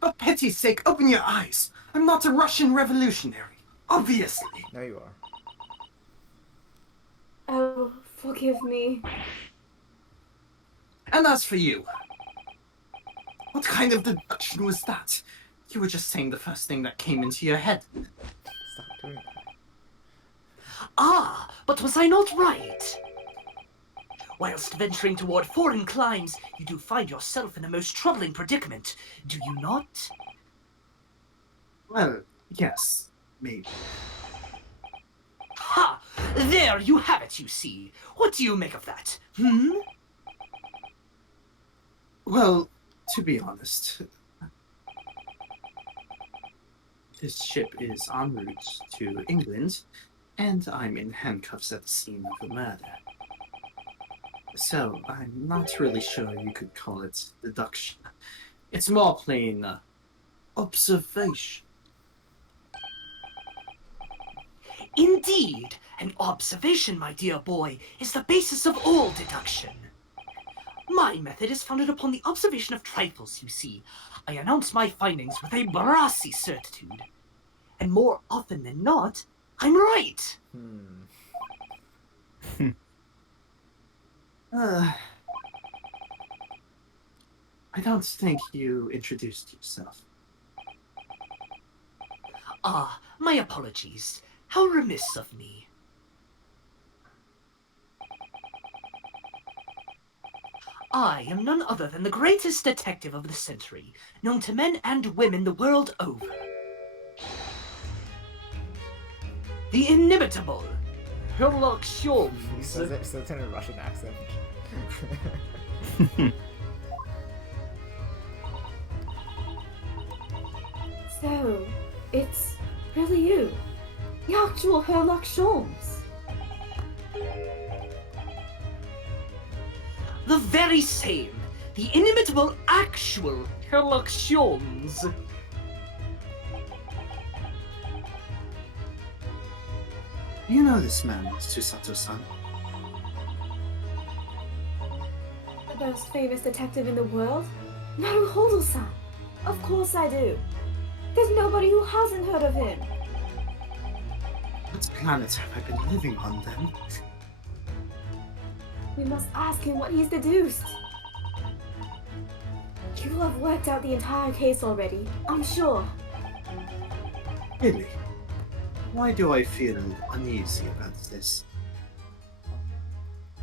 For pity's sake, open your eyes. I'm not a Russian revolutionary. Obviously. There you are. Oh, forgive me. And as for you, what kind of deduction was that? You were just saying the first thing that came into your head. Stop doing that. Ah, but was I not right? Whilst venturing toward foreign climes, you do find yourself in a most troubling predicament, do you not? Well, yes, maybe. Ha! There you have it, you see. What do you make of that? Well, to be honest, this ship is en route to England, and I'm in handcuffs at the scene of the murder. So, I'm not really sure you could call it deduction. It's more plain observation. Indeed, An observation, my dear boy, is the basis of all deduction. My method is founded upon the observation of trifles, you see. I announce my findings with a brassy certitude. And more often than not, I'm right. I don't think you introduced yourself. Ah, my apologies. How remiss of me. I am none other than the greatest detective of the century, known to men and women the world over. The inimitable Sherlock Holmes. So it's in a Russian accent. So, it's really you. The actual Sherlock Holmes. The very same. The inimitable actual Sherlock Holmes. You know this man, Susato-san. The most famous detective in the world? Naruhodo-san. Of course I do. There's nobody who hasn't heard of him. What planet have I been living on then? We must ask him what he's deduced. You will have worked out the entire case already, I'm sure. Really? Why do I feel uneasy about this?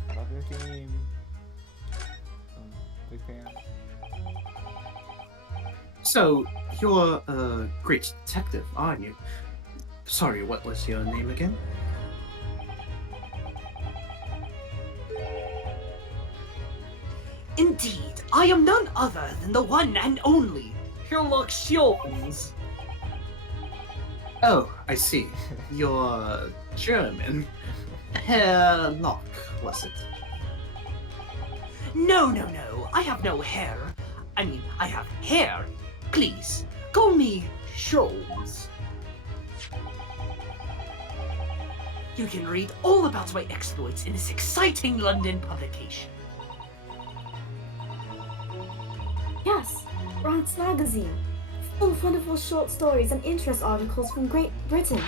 Love your team. Big fan. So, you're a great detective, aren't you? Sorry, what was your name again? Indeed, I am none other than the one and only Sherlock Holmes. Oh, I see. You're German. Herlock, was it? No, no, no. I have no hair. I mean, I have hair. Please, call me Holmes. You can read all about my exploits in this exciting London publication. Yes, Rant's magazine. Full of wonderful short stories and interest articles from Great Britain.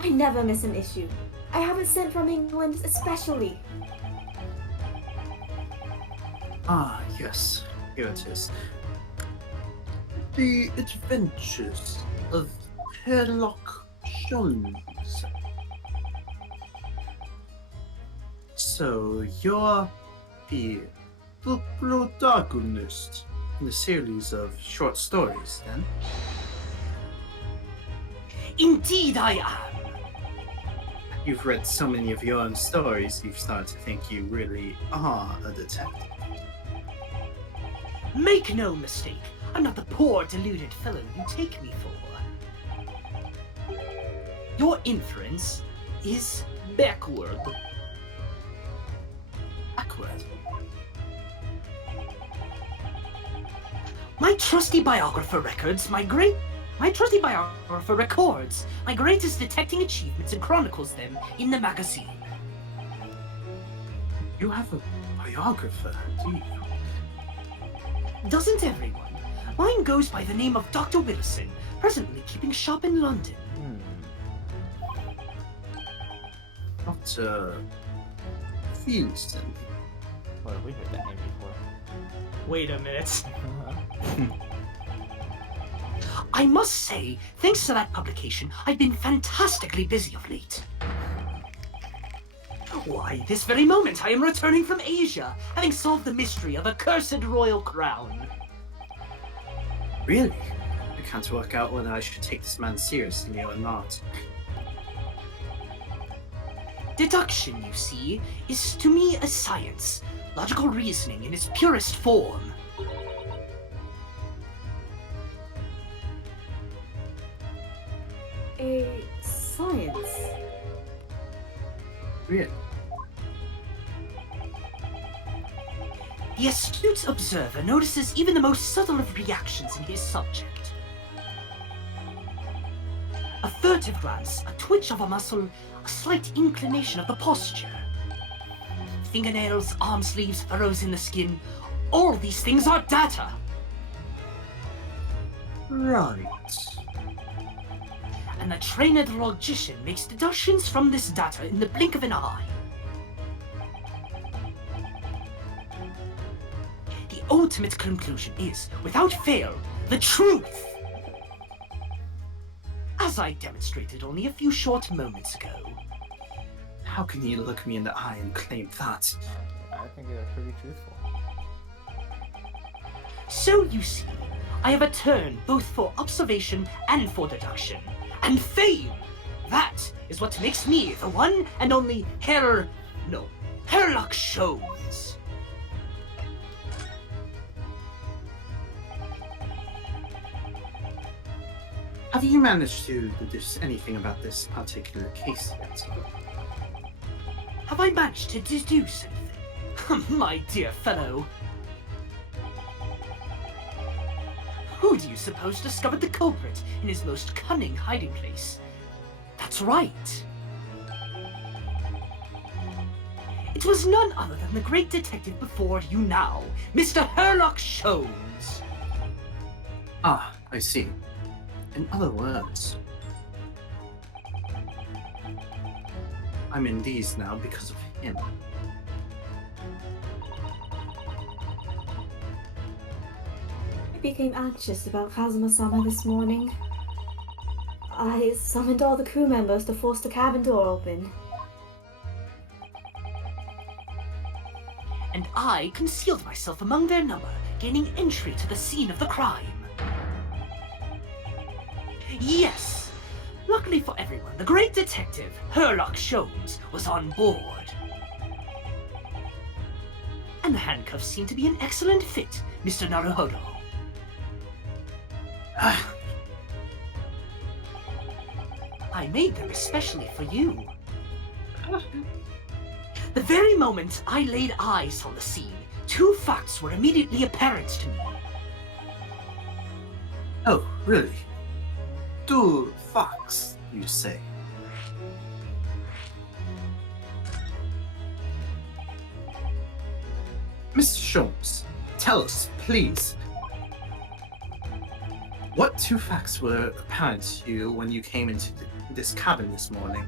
I never miss an issue. I have it sent from England especially. Ah, yes. Here it is. The Adventures of Sherlock Holmes. So, you're the protagonist in a series of short stories, then? Indeed I am. You've read so many of your own stories, you've started to think you really are a detective. Make no mistake, I'm not the poor, deluded fellow you take me for. Your inference is backward. Backward? My trusty biographer records my greatest detecting achievements and chronicles them in the magazine. You have a biographer, do you? Doesn't everyone? Mine goes by the name of Dr. Wilson, presently keeping shop in London. Dr. Wilson. Well, we've heard that name before. Wait a minute. I must say, thanks to that publication, I've been fantastically busy of late. Why, this very moment I am returning from Asia, having solved the mystery of a cursed royal crown. Really? I can't work out whether I should take this man seriously or not. Deduction, you see, is to me a science, logical reasoning in its purest form. A science? Really? The astute observer notices even the most subtle of reactions in his subject. A furtive glance, a twitch of a muscle, a slight inclination of the posture. Fingernails, arm sleeves, furrows in the skin, all these things are data. Right. And the trained logician makes deductions from this data in the blink of an eye. The ultimate conclusion is, without fail, the truth! As I demonstrated only a few short moments ago. How can you look me in the eye and claim that? I think they're pretty truthful. So you see, I have a turn both for observation and for deduction. And fame! That is what makes me the one and only Herlock Sholmes. Have you managed to deduce anything about this particular case yet? Have I managed to deduce anything? My dear fellow. Who do you suppose discovered the culprit in his most cunning hiding place? That's right. It was none other than the great detective before you now, Mr. Herlock Sholmes. Ah, I see. In other words, I'm in these now because of him. I became anxious about Kazuma-sama this morning. I summoned all the crew members to force the cabin door open. And I concealed myself among their number, gaining entry to the scene of the crime. Yes! Luckily for everyone, the great detective, Herlock Sholmes, was on board. And the handcuffs seem to be an excellent fit, Mr. Naruhodo. I made them especially for you. The very moment I laid eyes on the scene, two facts were immediately apparent to me. Oh, really? Two facts, you say? Mr. Sholmes, tell us, please. What two facts were apparent to you when you came into this cabin this morning?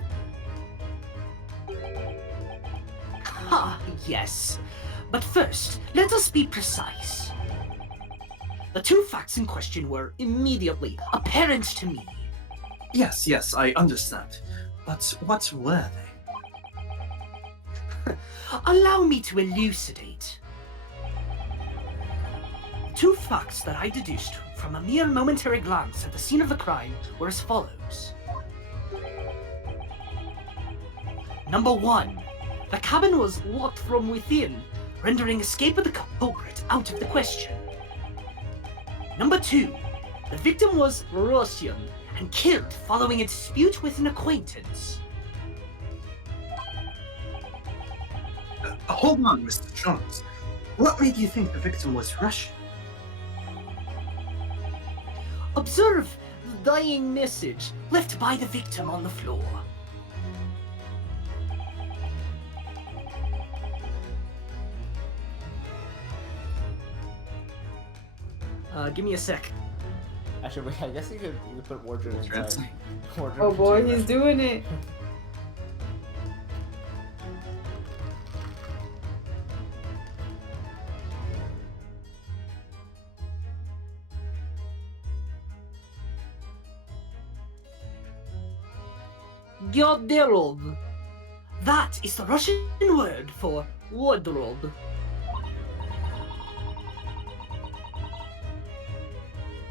Ah, yes. But first, let us be precise. The two facts in question were immediately apparent to me. Yes, I understand. But what were they? Allow me to elucidate. Two facts that I deduced from a mere momentary glance at the scene of the crime were as follows. Number one, the cabin was locked from within, rendering escape of the culprit out of the question. Number two, the victim was Russian and killed following a dispute with an acquaintance. Hold on, Mr. Sholmes. What made you think the victim was Russian? Observe the dying message left by the victim on the floor. Give me a sec. Actually, wait, I guess you could put wardrobe inside. Oh boy, he's doing it. Garderobe. That is the Russian word for wardrobe.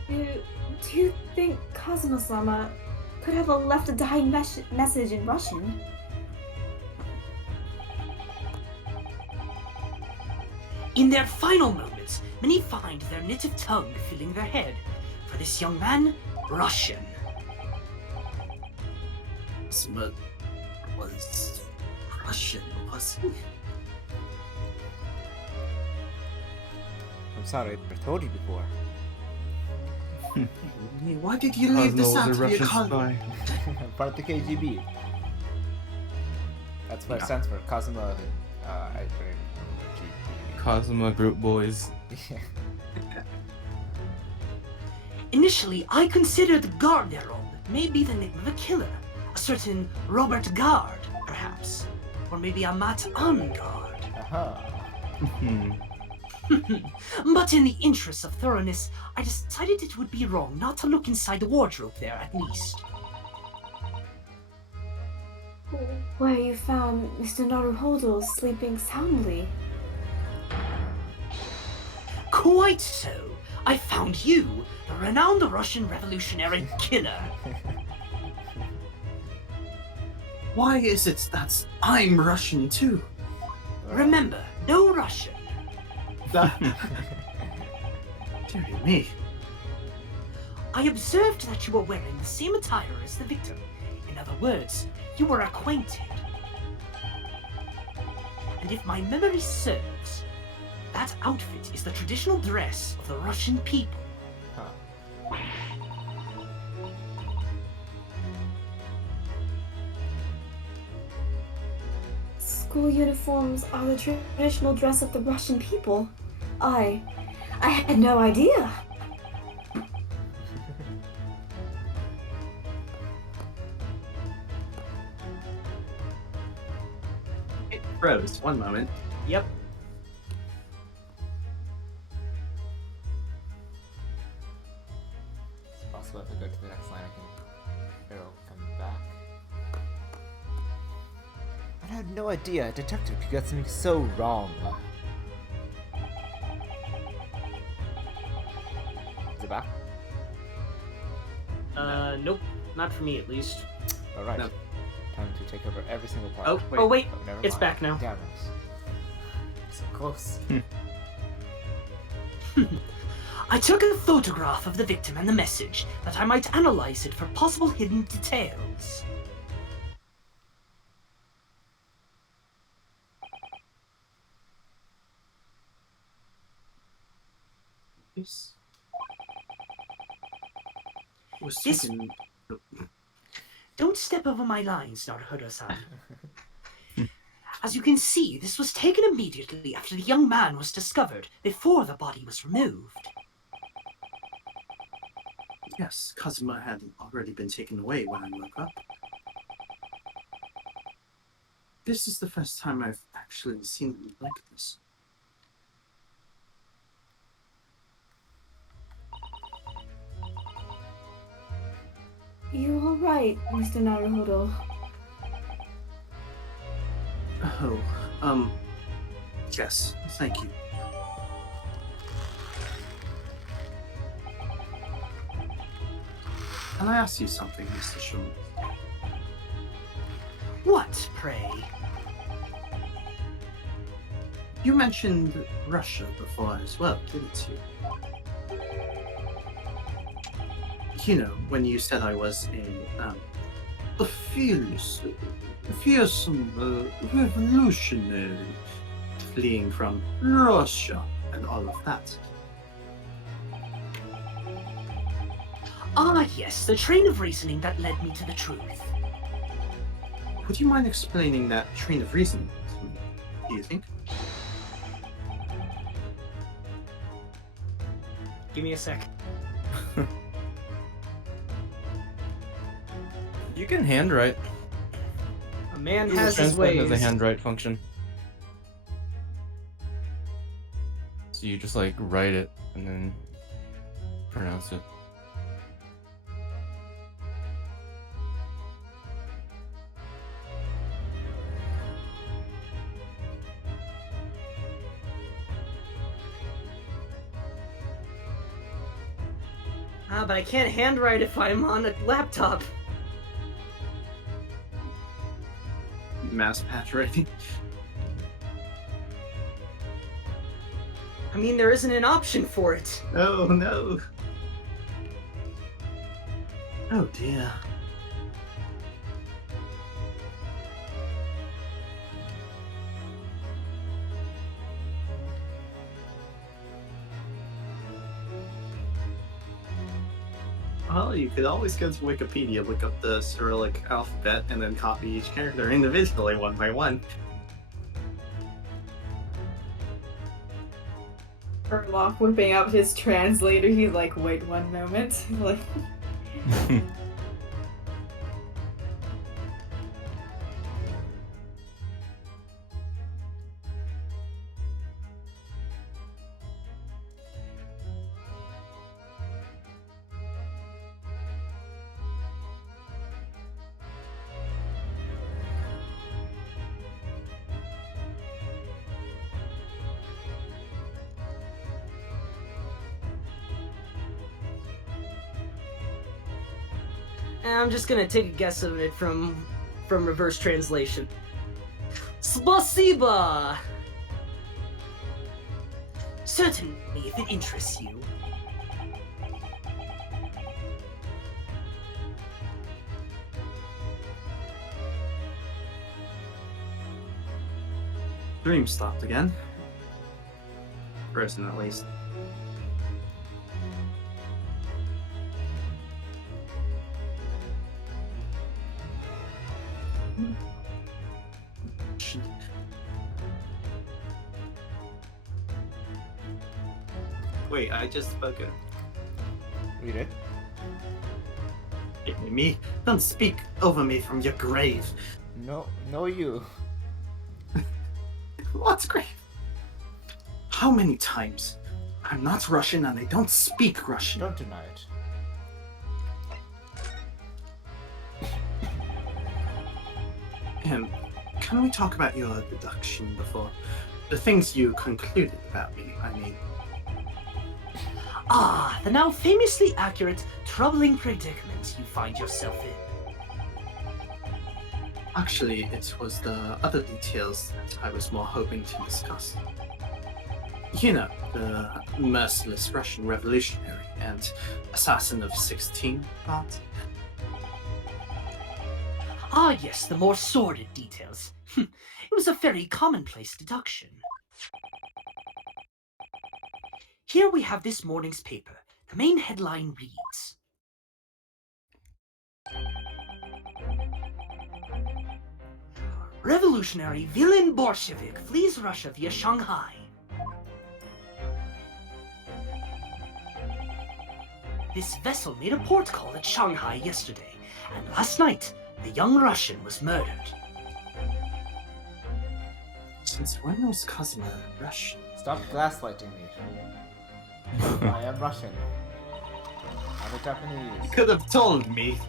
Do you think Kazuma-sama could have left a dying message in Russian? In their final moments, many find their native tongue filling their head. For this young man, Russian. Kazuma was Russian, was he? I'm sorry, I never told you before. Why did you leave Cosmo this out was a of your Russian con- spy. Part of the KGB. That's what it Yeah. stands for. Cosmo. I don't remember. Cosmo Group Boys. Yeah. Initially, I considered Garderon may be the name of a killer. A certain Robert Gard, perhaps. Or maybe a Matt Ungard. Aha. Hmm. But in the interest of thoroughness, I decided it would be wrong not to look inside the wardrobe there at least. Where you found Mr. Naruhodo sleeping soundly. Quite so. I found you, the renowned Russian revolutionary killer. Why is it that I'm Russian too? Remember, no Russian. Dear me. I observed that you were wearing the same attire as the victim. In other words, you were acquainted. And if my memory serves, that outfit is the traditional dress of the Russian people. Huh. School uniforms are the traditional dress of the Russian people. I had no idea. It froze. One moment. Yep. It's possible if I go to the next line, it'll come back. I had no idea a detective could get something so wrong. Is it back? Nope. Not for me, at least. Alright. No. Time to take over every single part. Oh, wait. Oh, wait. Oh, never It's mind. back now. Damn it. So close. I took a photograph of the victim and the message that I might analyze it for possible hidden details. This was This- taken. Don't step over my lines, Naruhodo-san. As you can see, this was taken immediately after the young man was discovered, before the body was removed. Yes, Kazuma had already been taken away when I woke up. This is the first time I've actually seen him like this. You all right, Mr. Naruhodo? Oh, yes, thank you. Can I ask you something, Mr. Shun? What, pray? You mentioned Russia before as well, didn't you? You know, when you said I was a fearsome revolutionary fleeing from Russia and all of that. Ah, yes, the train of reasoning that led me to the truth. Would you mind explaining that train of reasoning to me, do you think? Give me a sec. You can handwrite. A man Google has his Translate ways. has a handwrite function. So you just like write it and then pronounce it. Ah, but I can't handwrite if I'm on a laptop. Mass patch writing. I mean, there isn't an option for it. Oh no. Oh dear. Well, you could always go to Wikipedia, look up the Cyrillic alphabet, and then copy each character individually one by one. Erlock whipping out his translator, he's like, wait one moment. Like, And I'm just gonna take a guess of it from reverse translation. Spasiba! Certainly, if it interests you. Dream stopped again. Preston, at least. Wait, I just spoke it. We did. Me? Don't speak over me from your grave. No, you. What's grave? How many times? I'm not Russian and I don't speak Russian. Don't deny it. Can we talk about your deduction before? The things you concluded about me, I mean. Ah, the now famously accurate, troubling predicament you find yourself in. Actually, it was the other details that I was more hoping to discuss. You know, the merciless Russian revolutionary and assassin of 16 part. Ah yes, the more sordid details. It was a very commonplace deduction. Here we have this morning's paper. The main headline reads: Revolutionary villain Bolshevik flees Russia via Shanghai. This vessel made a port call at Shanghai yesterday, and last night, the young Russian was murdered. Since when was Kazuma Russian? Stop gaslighting me. I am Russian. I'm a Japanese. You could have told me.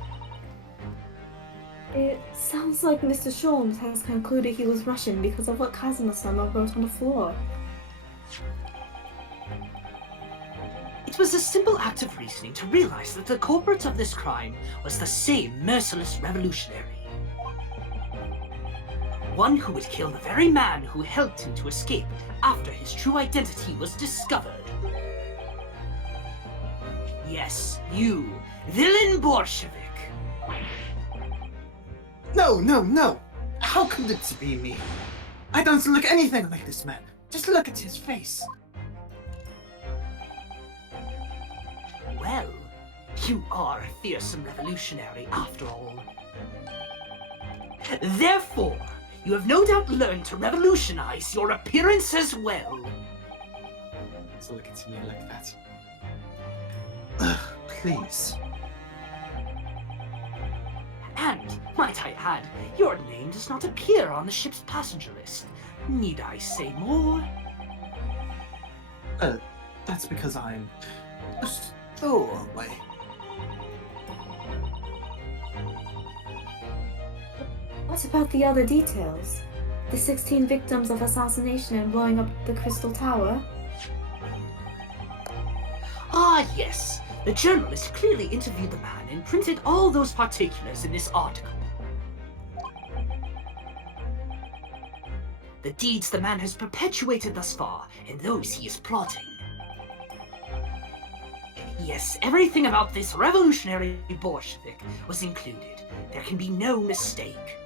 it sounds like Mr. Sholmes has concluded he was Russian because of what Kazuma-sama wrote on the floor. It was a simple act of reasoning to realize that the culprit of this crime was the same merciless revolutionary. One who would kill the very man who helped him to escape after his true identity was discovered. Yes, you, villain Bolshevik. No! How could it be me? I don't look anything like this man. Just look at his face. Well, you are a fearsome revolutionary after all. Therefore, you have no doubt learned to revolutionize your appearance as well. So look at me like that. Please. And, might I add, your name does not appear on the ship's passenger list. Need I say more? That's because I'm a stowaway. What about the other details? The 16 victims of assassination and blowing up the Crystal Tower? Ah, yes. The journalist clearly interviewed the man and printed all those particulars in this article. The deeds the man has perpetuated thus far, and those he is plotting. Yes, everything about this revolutionary Bolshevik was included. There can be no mistake.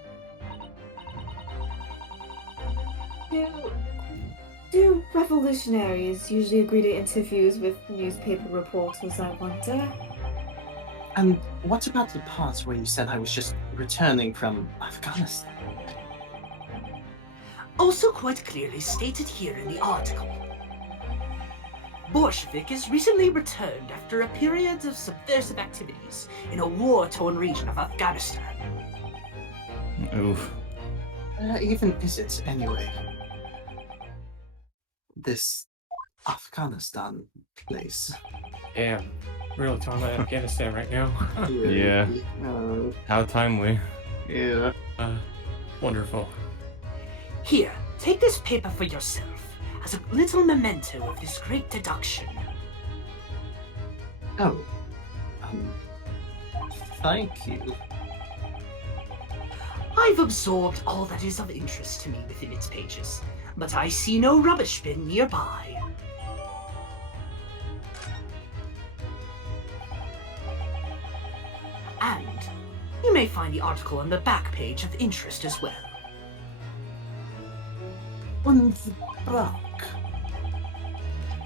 Do revolutionaries usually agree to interviews with newspaper reporters, I wonder? And what about the part where you said I was just returning from Afghanistan? Also quite clearly stated here in the article. Bolshevik has recently returned after a period of subversive activities in a war-torn region of Afghanistan. Oof. Even is it anyway? This Afghanistan place. Damn. Really talking about Afghanistan right now. Yeah. How timely. Yeah. Wonderful. Here, take this paper for yourself, as a little memento of this great deduction. Oh. Thank you. I've absorbed all that is of interest to me within its pages, but I see no rubbish bin nearby. And you may find the article on the back page of interest as well. On the back.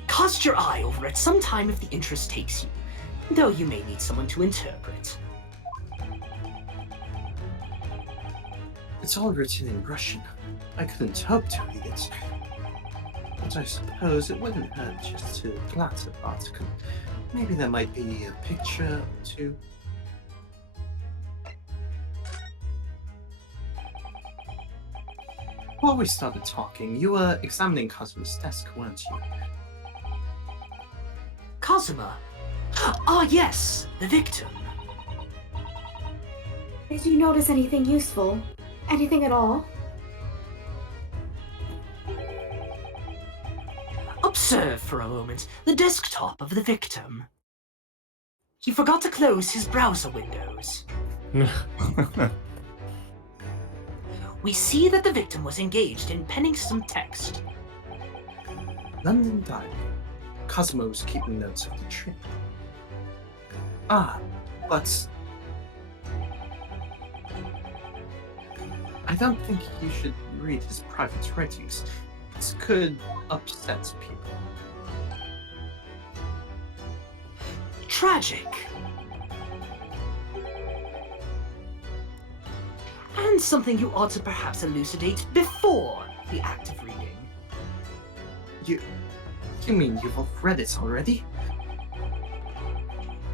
Cast your eye over it sometime if the interest takes you, though you may need someone to interpret. It's all written in Russian. I couldn't hope to read it. But I suppose it wouldn't hurt just to glance at the article. Maybe there might be a picture or two. Before we started talking, you were examining Kazuma's desk, weren't you? Kazuma? Ah, yes, the victim. Did you notice anything useful? Anything at all? Observe for a moment the desktop of the victim. He forgot to close his browser windows. We see that the victim was engaged in penning some text. London Diary. Kazuma was keeping notes of the trip. Ah, but I don't think you should read his private writings. It could upset people. Tragic. And something you ought to perhaps elucidate before the act of reading. You mean you've all read it already?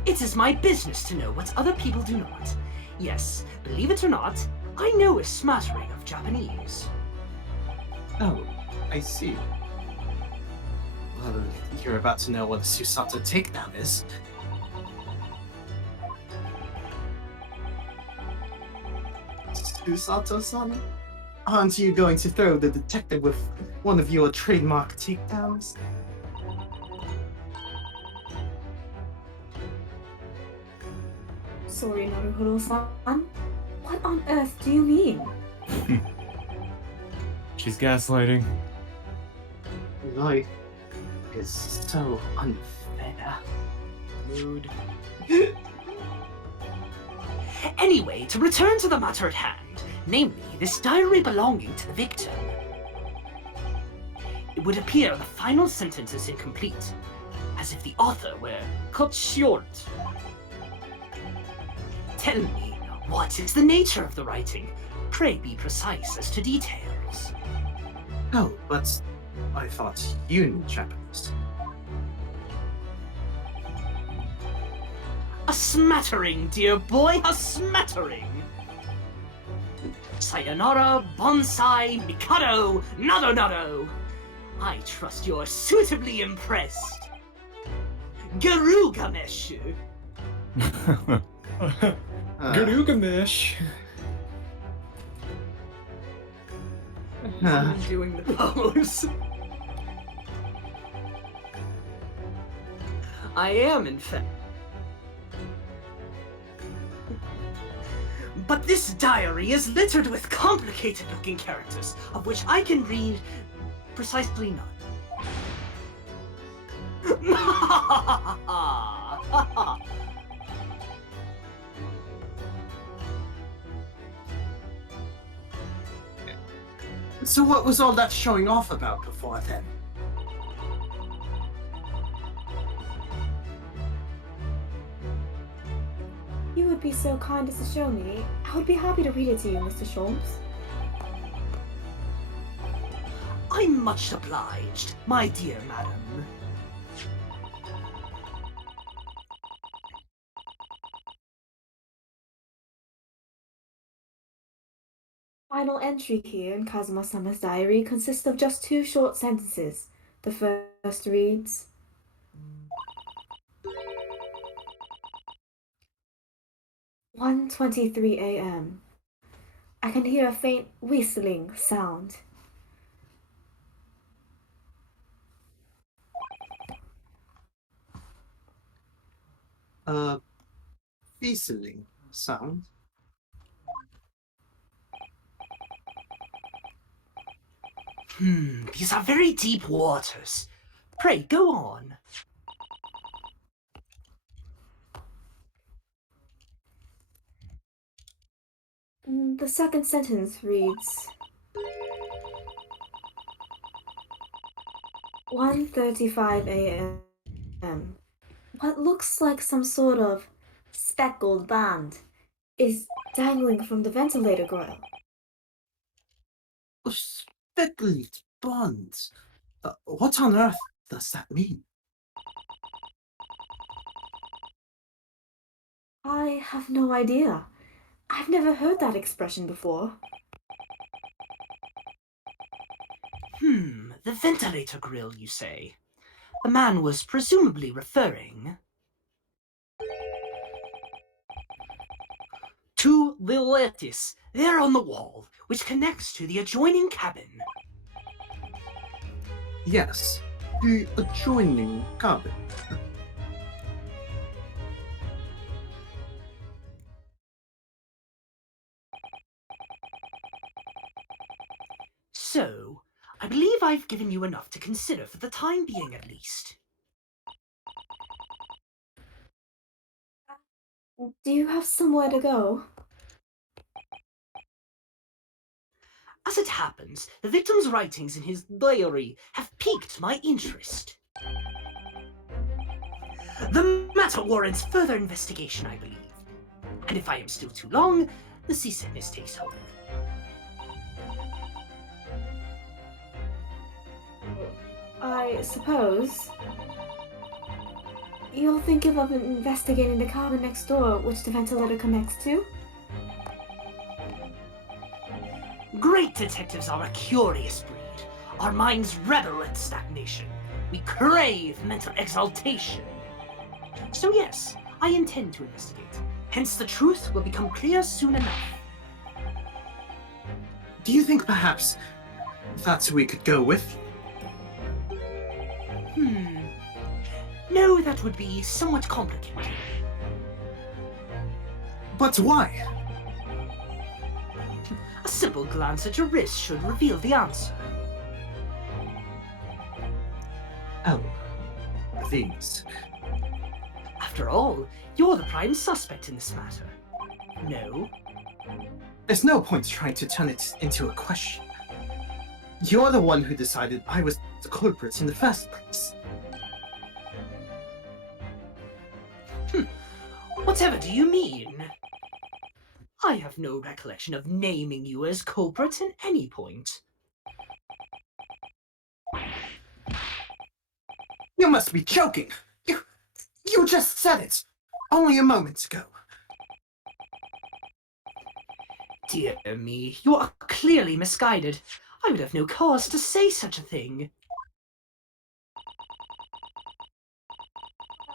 It is my business to know what other people do not. Yes, believe it or not, I know a smattering of Japanese. Oh, I see. Well, you're about to know what a Susato takedown is. Susato-san? Aren't you going to throw the detective with one of your trademark takedowns? Sorry, Naruhodo-san. What on earth do you mean? She's gaslighting. Life is so unfair. Mood. Anyway, to return to the matter at hand, namely, this diary belonging to the victim. It would appear the final sentence is incomplete, as if the author were cut short. Tell me, what is the nature of the writing? Pray be precise as to details. Oh, but I thought you knew Japanese. A smattering, dear boy, a smattering! Sayonara, bonsai, mikado, nado. I trust you're suitably impressed. Garugamesh! Garugamesh. I'm doing the pose. I am, in fact. But this diary is littered with complicated-looking characters, of which I can read precisely none. So what was all that showing off about before then? you would be so kind as to show me, I would be happy to read it to you, Mr. Sholmes. I'm much obliged, my dear madam. Final entry here in Kazuma-sama's diary consists of just 2 short sentences. The first reads, "1:23 a.m. I can hear a faint whistling sound. Whistling sound. These are very deep waters. Pray, go on. The second sentence reads, 1:35 a.m. What looks like some sort of speckled band is dangling from the ventilator grill. Speckled bonds. What on earth does that mean? I have no idea. I've never heard that expression before. The ventilator grill, you say? The man was presumably referring to the lattice there on the wall, which connects to the adjoining cabin. Yes, the adjoining cabin. So, I believe I've given you enough to consider for the time being at least. Do you have somewhere to go? As it happens, the victim's writings in his diary have piqued my interest. The matter warrants further investigation, I believe. And if I am still too long, the seasickness takes hold. I suppose. You're thinking of investigating the cabin next door, which the ventilator connects to? Great detectives are a curious breed. Our minds rebel at stagnation. We crave mental exaltation. So yes, I intend to investigate. Hence the truth will become clear soon enough. Do you think perhaps that's who we could go with? No, that would be somewhat complicated. But why? A simple glance at your wrist should reveal the answer. Oh, these. After all, you're the prime suspect in this matter. No? There's no point trying to turn it into a question. You're the one who decided I was the culprit in the first place. Whatever do you mean? I have no recollection of naming you as culprit at any point. You must be joking! You just said it! Only a moment ago. Dear me, you are clearly misguided. I would have no cause to say such a thing.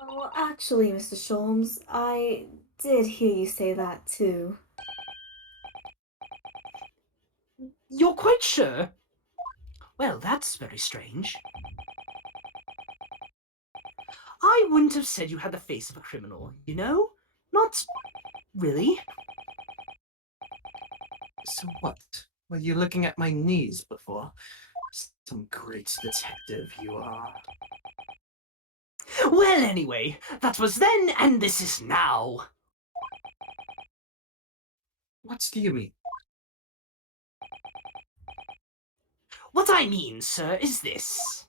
Well, actually, Mr. Sholmes, I did hear you say that too. You're quite sure? Well, that's very strange. I wouldn't have said you had the face of a criminal, you know? Not really. So what? Were you looking at my knees before? Some great detective you are. Well, anyway, that was then and this is now. What do you mean? What I mean, sir, is this.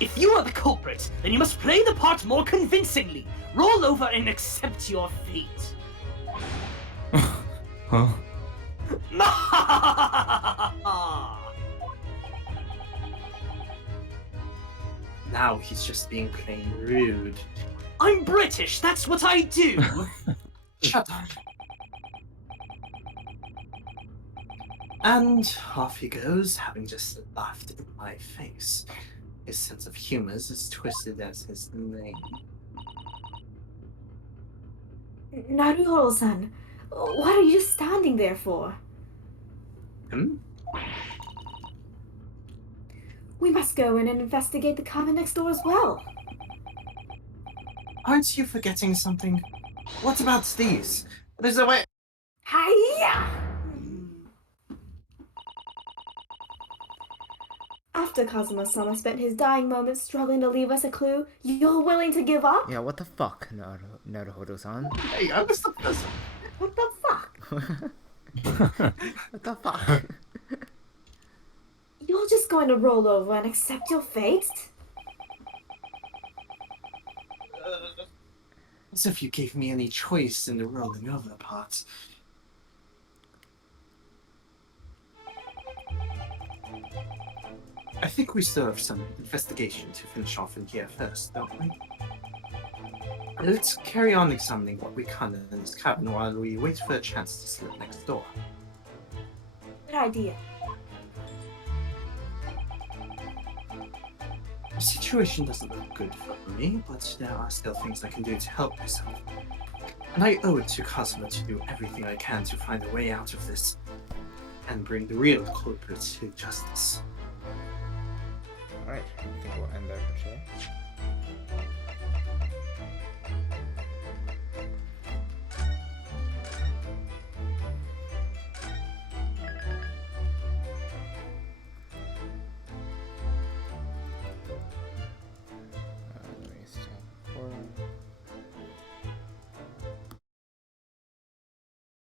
If you are the culprit, then you must play the part more convincingly. Roll over and accept your fate. Huh? Now he's just being plain rude. I'm British, that's what I do. Shut up. And off he goes, having just laughed in my face. His sense of humor is as twisted as his name. Naruhiro-san, what are you standing there for? We must go in and investigate the cabin next door as well. Aren't you forgetting something? What about these? There's a way. Hiya! After Kazuma-sama spent his dying moments struggling to leave us a clue, you're willing to give up? Yeah, what the fuck, Naruhodo-san? Hey, I was the person. What the fuck? What the fuck? You're just going to roll over and accept your fate? As if you gave me any choice in the rolling over part. I think we still have some investigation to finish off in here first, don't we? Let's carry on examining what we can in this cabin while we wait for a chance to slip next door. Good idea. The situation doesn't look good for me, but there are still things I can do to help myself. And I owe it to Kazuma to do everything I can to find a way out of this, and bring the real culprit to justice. Alright, I think we'll end there for today.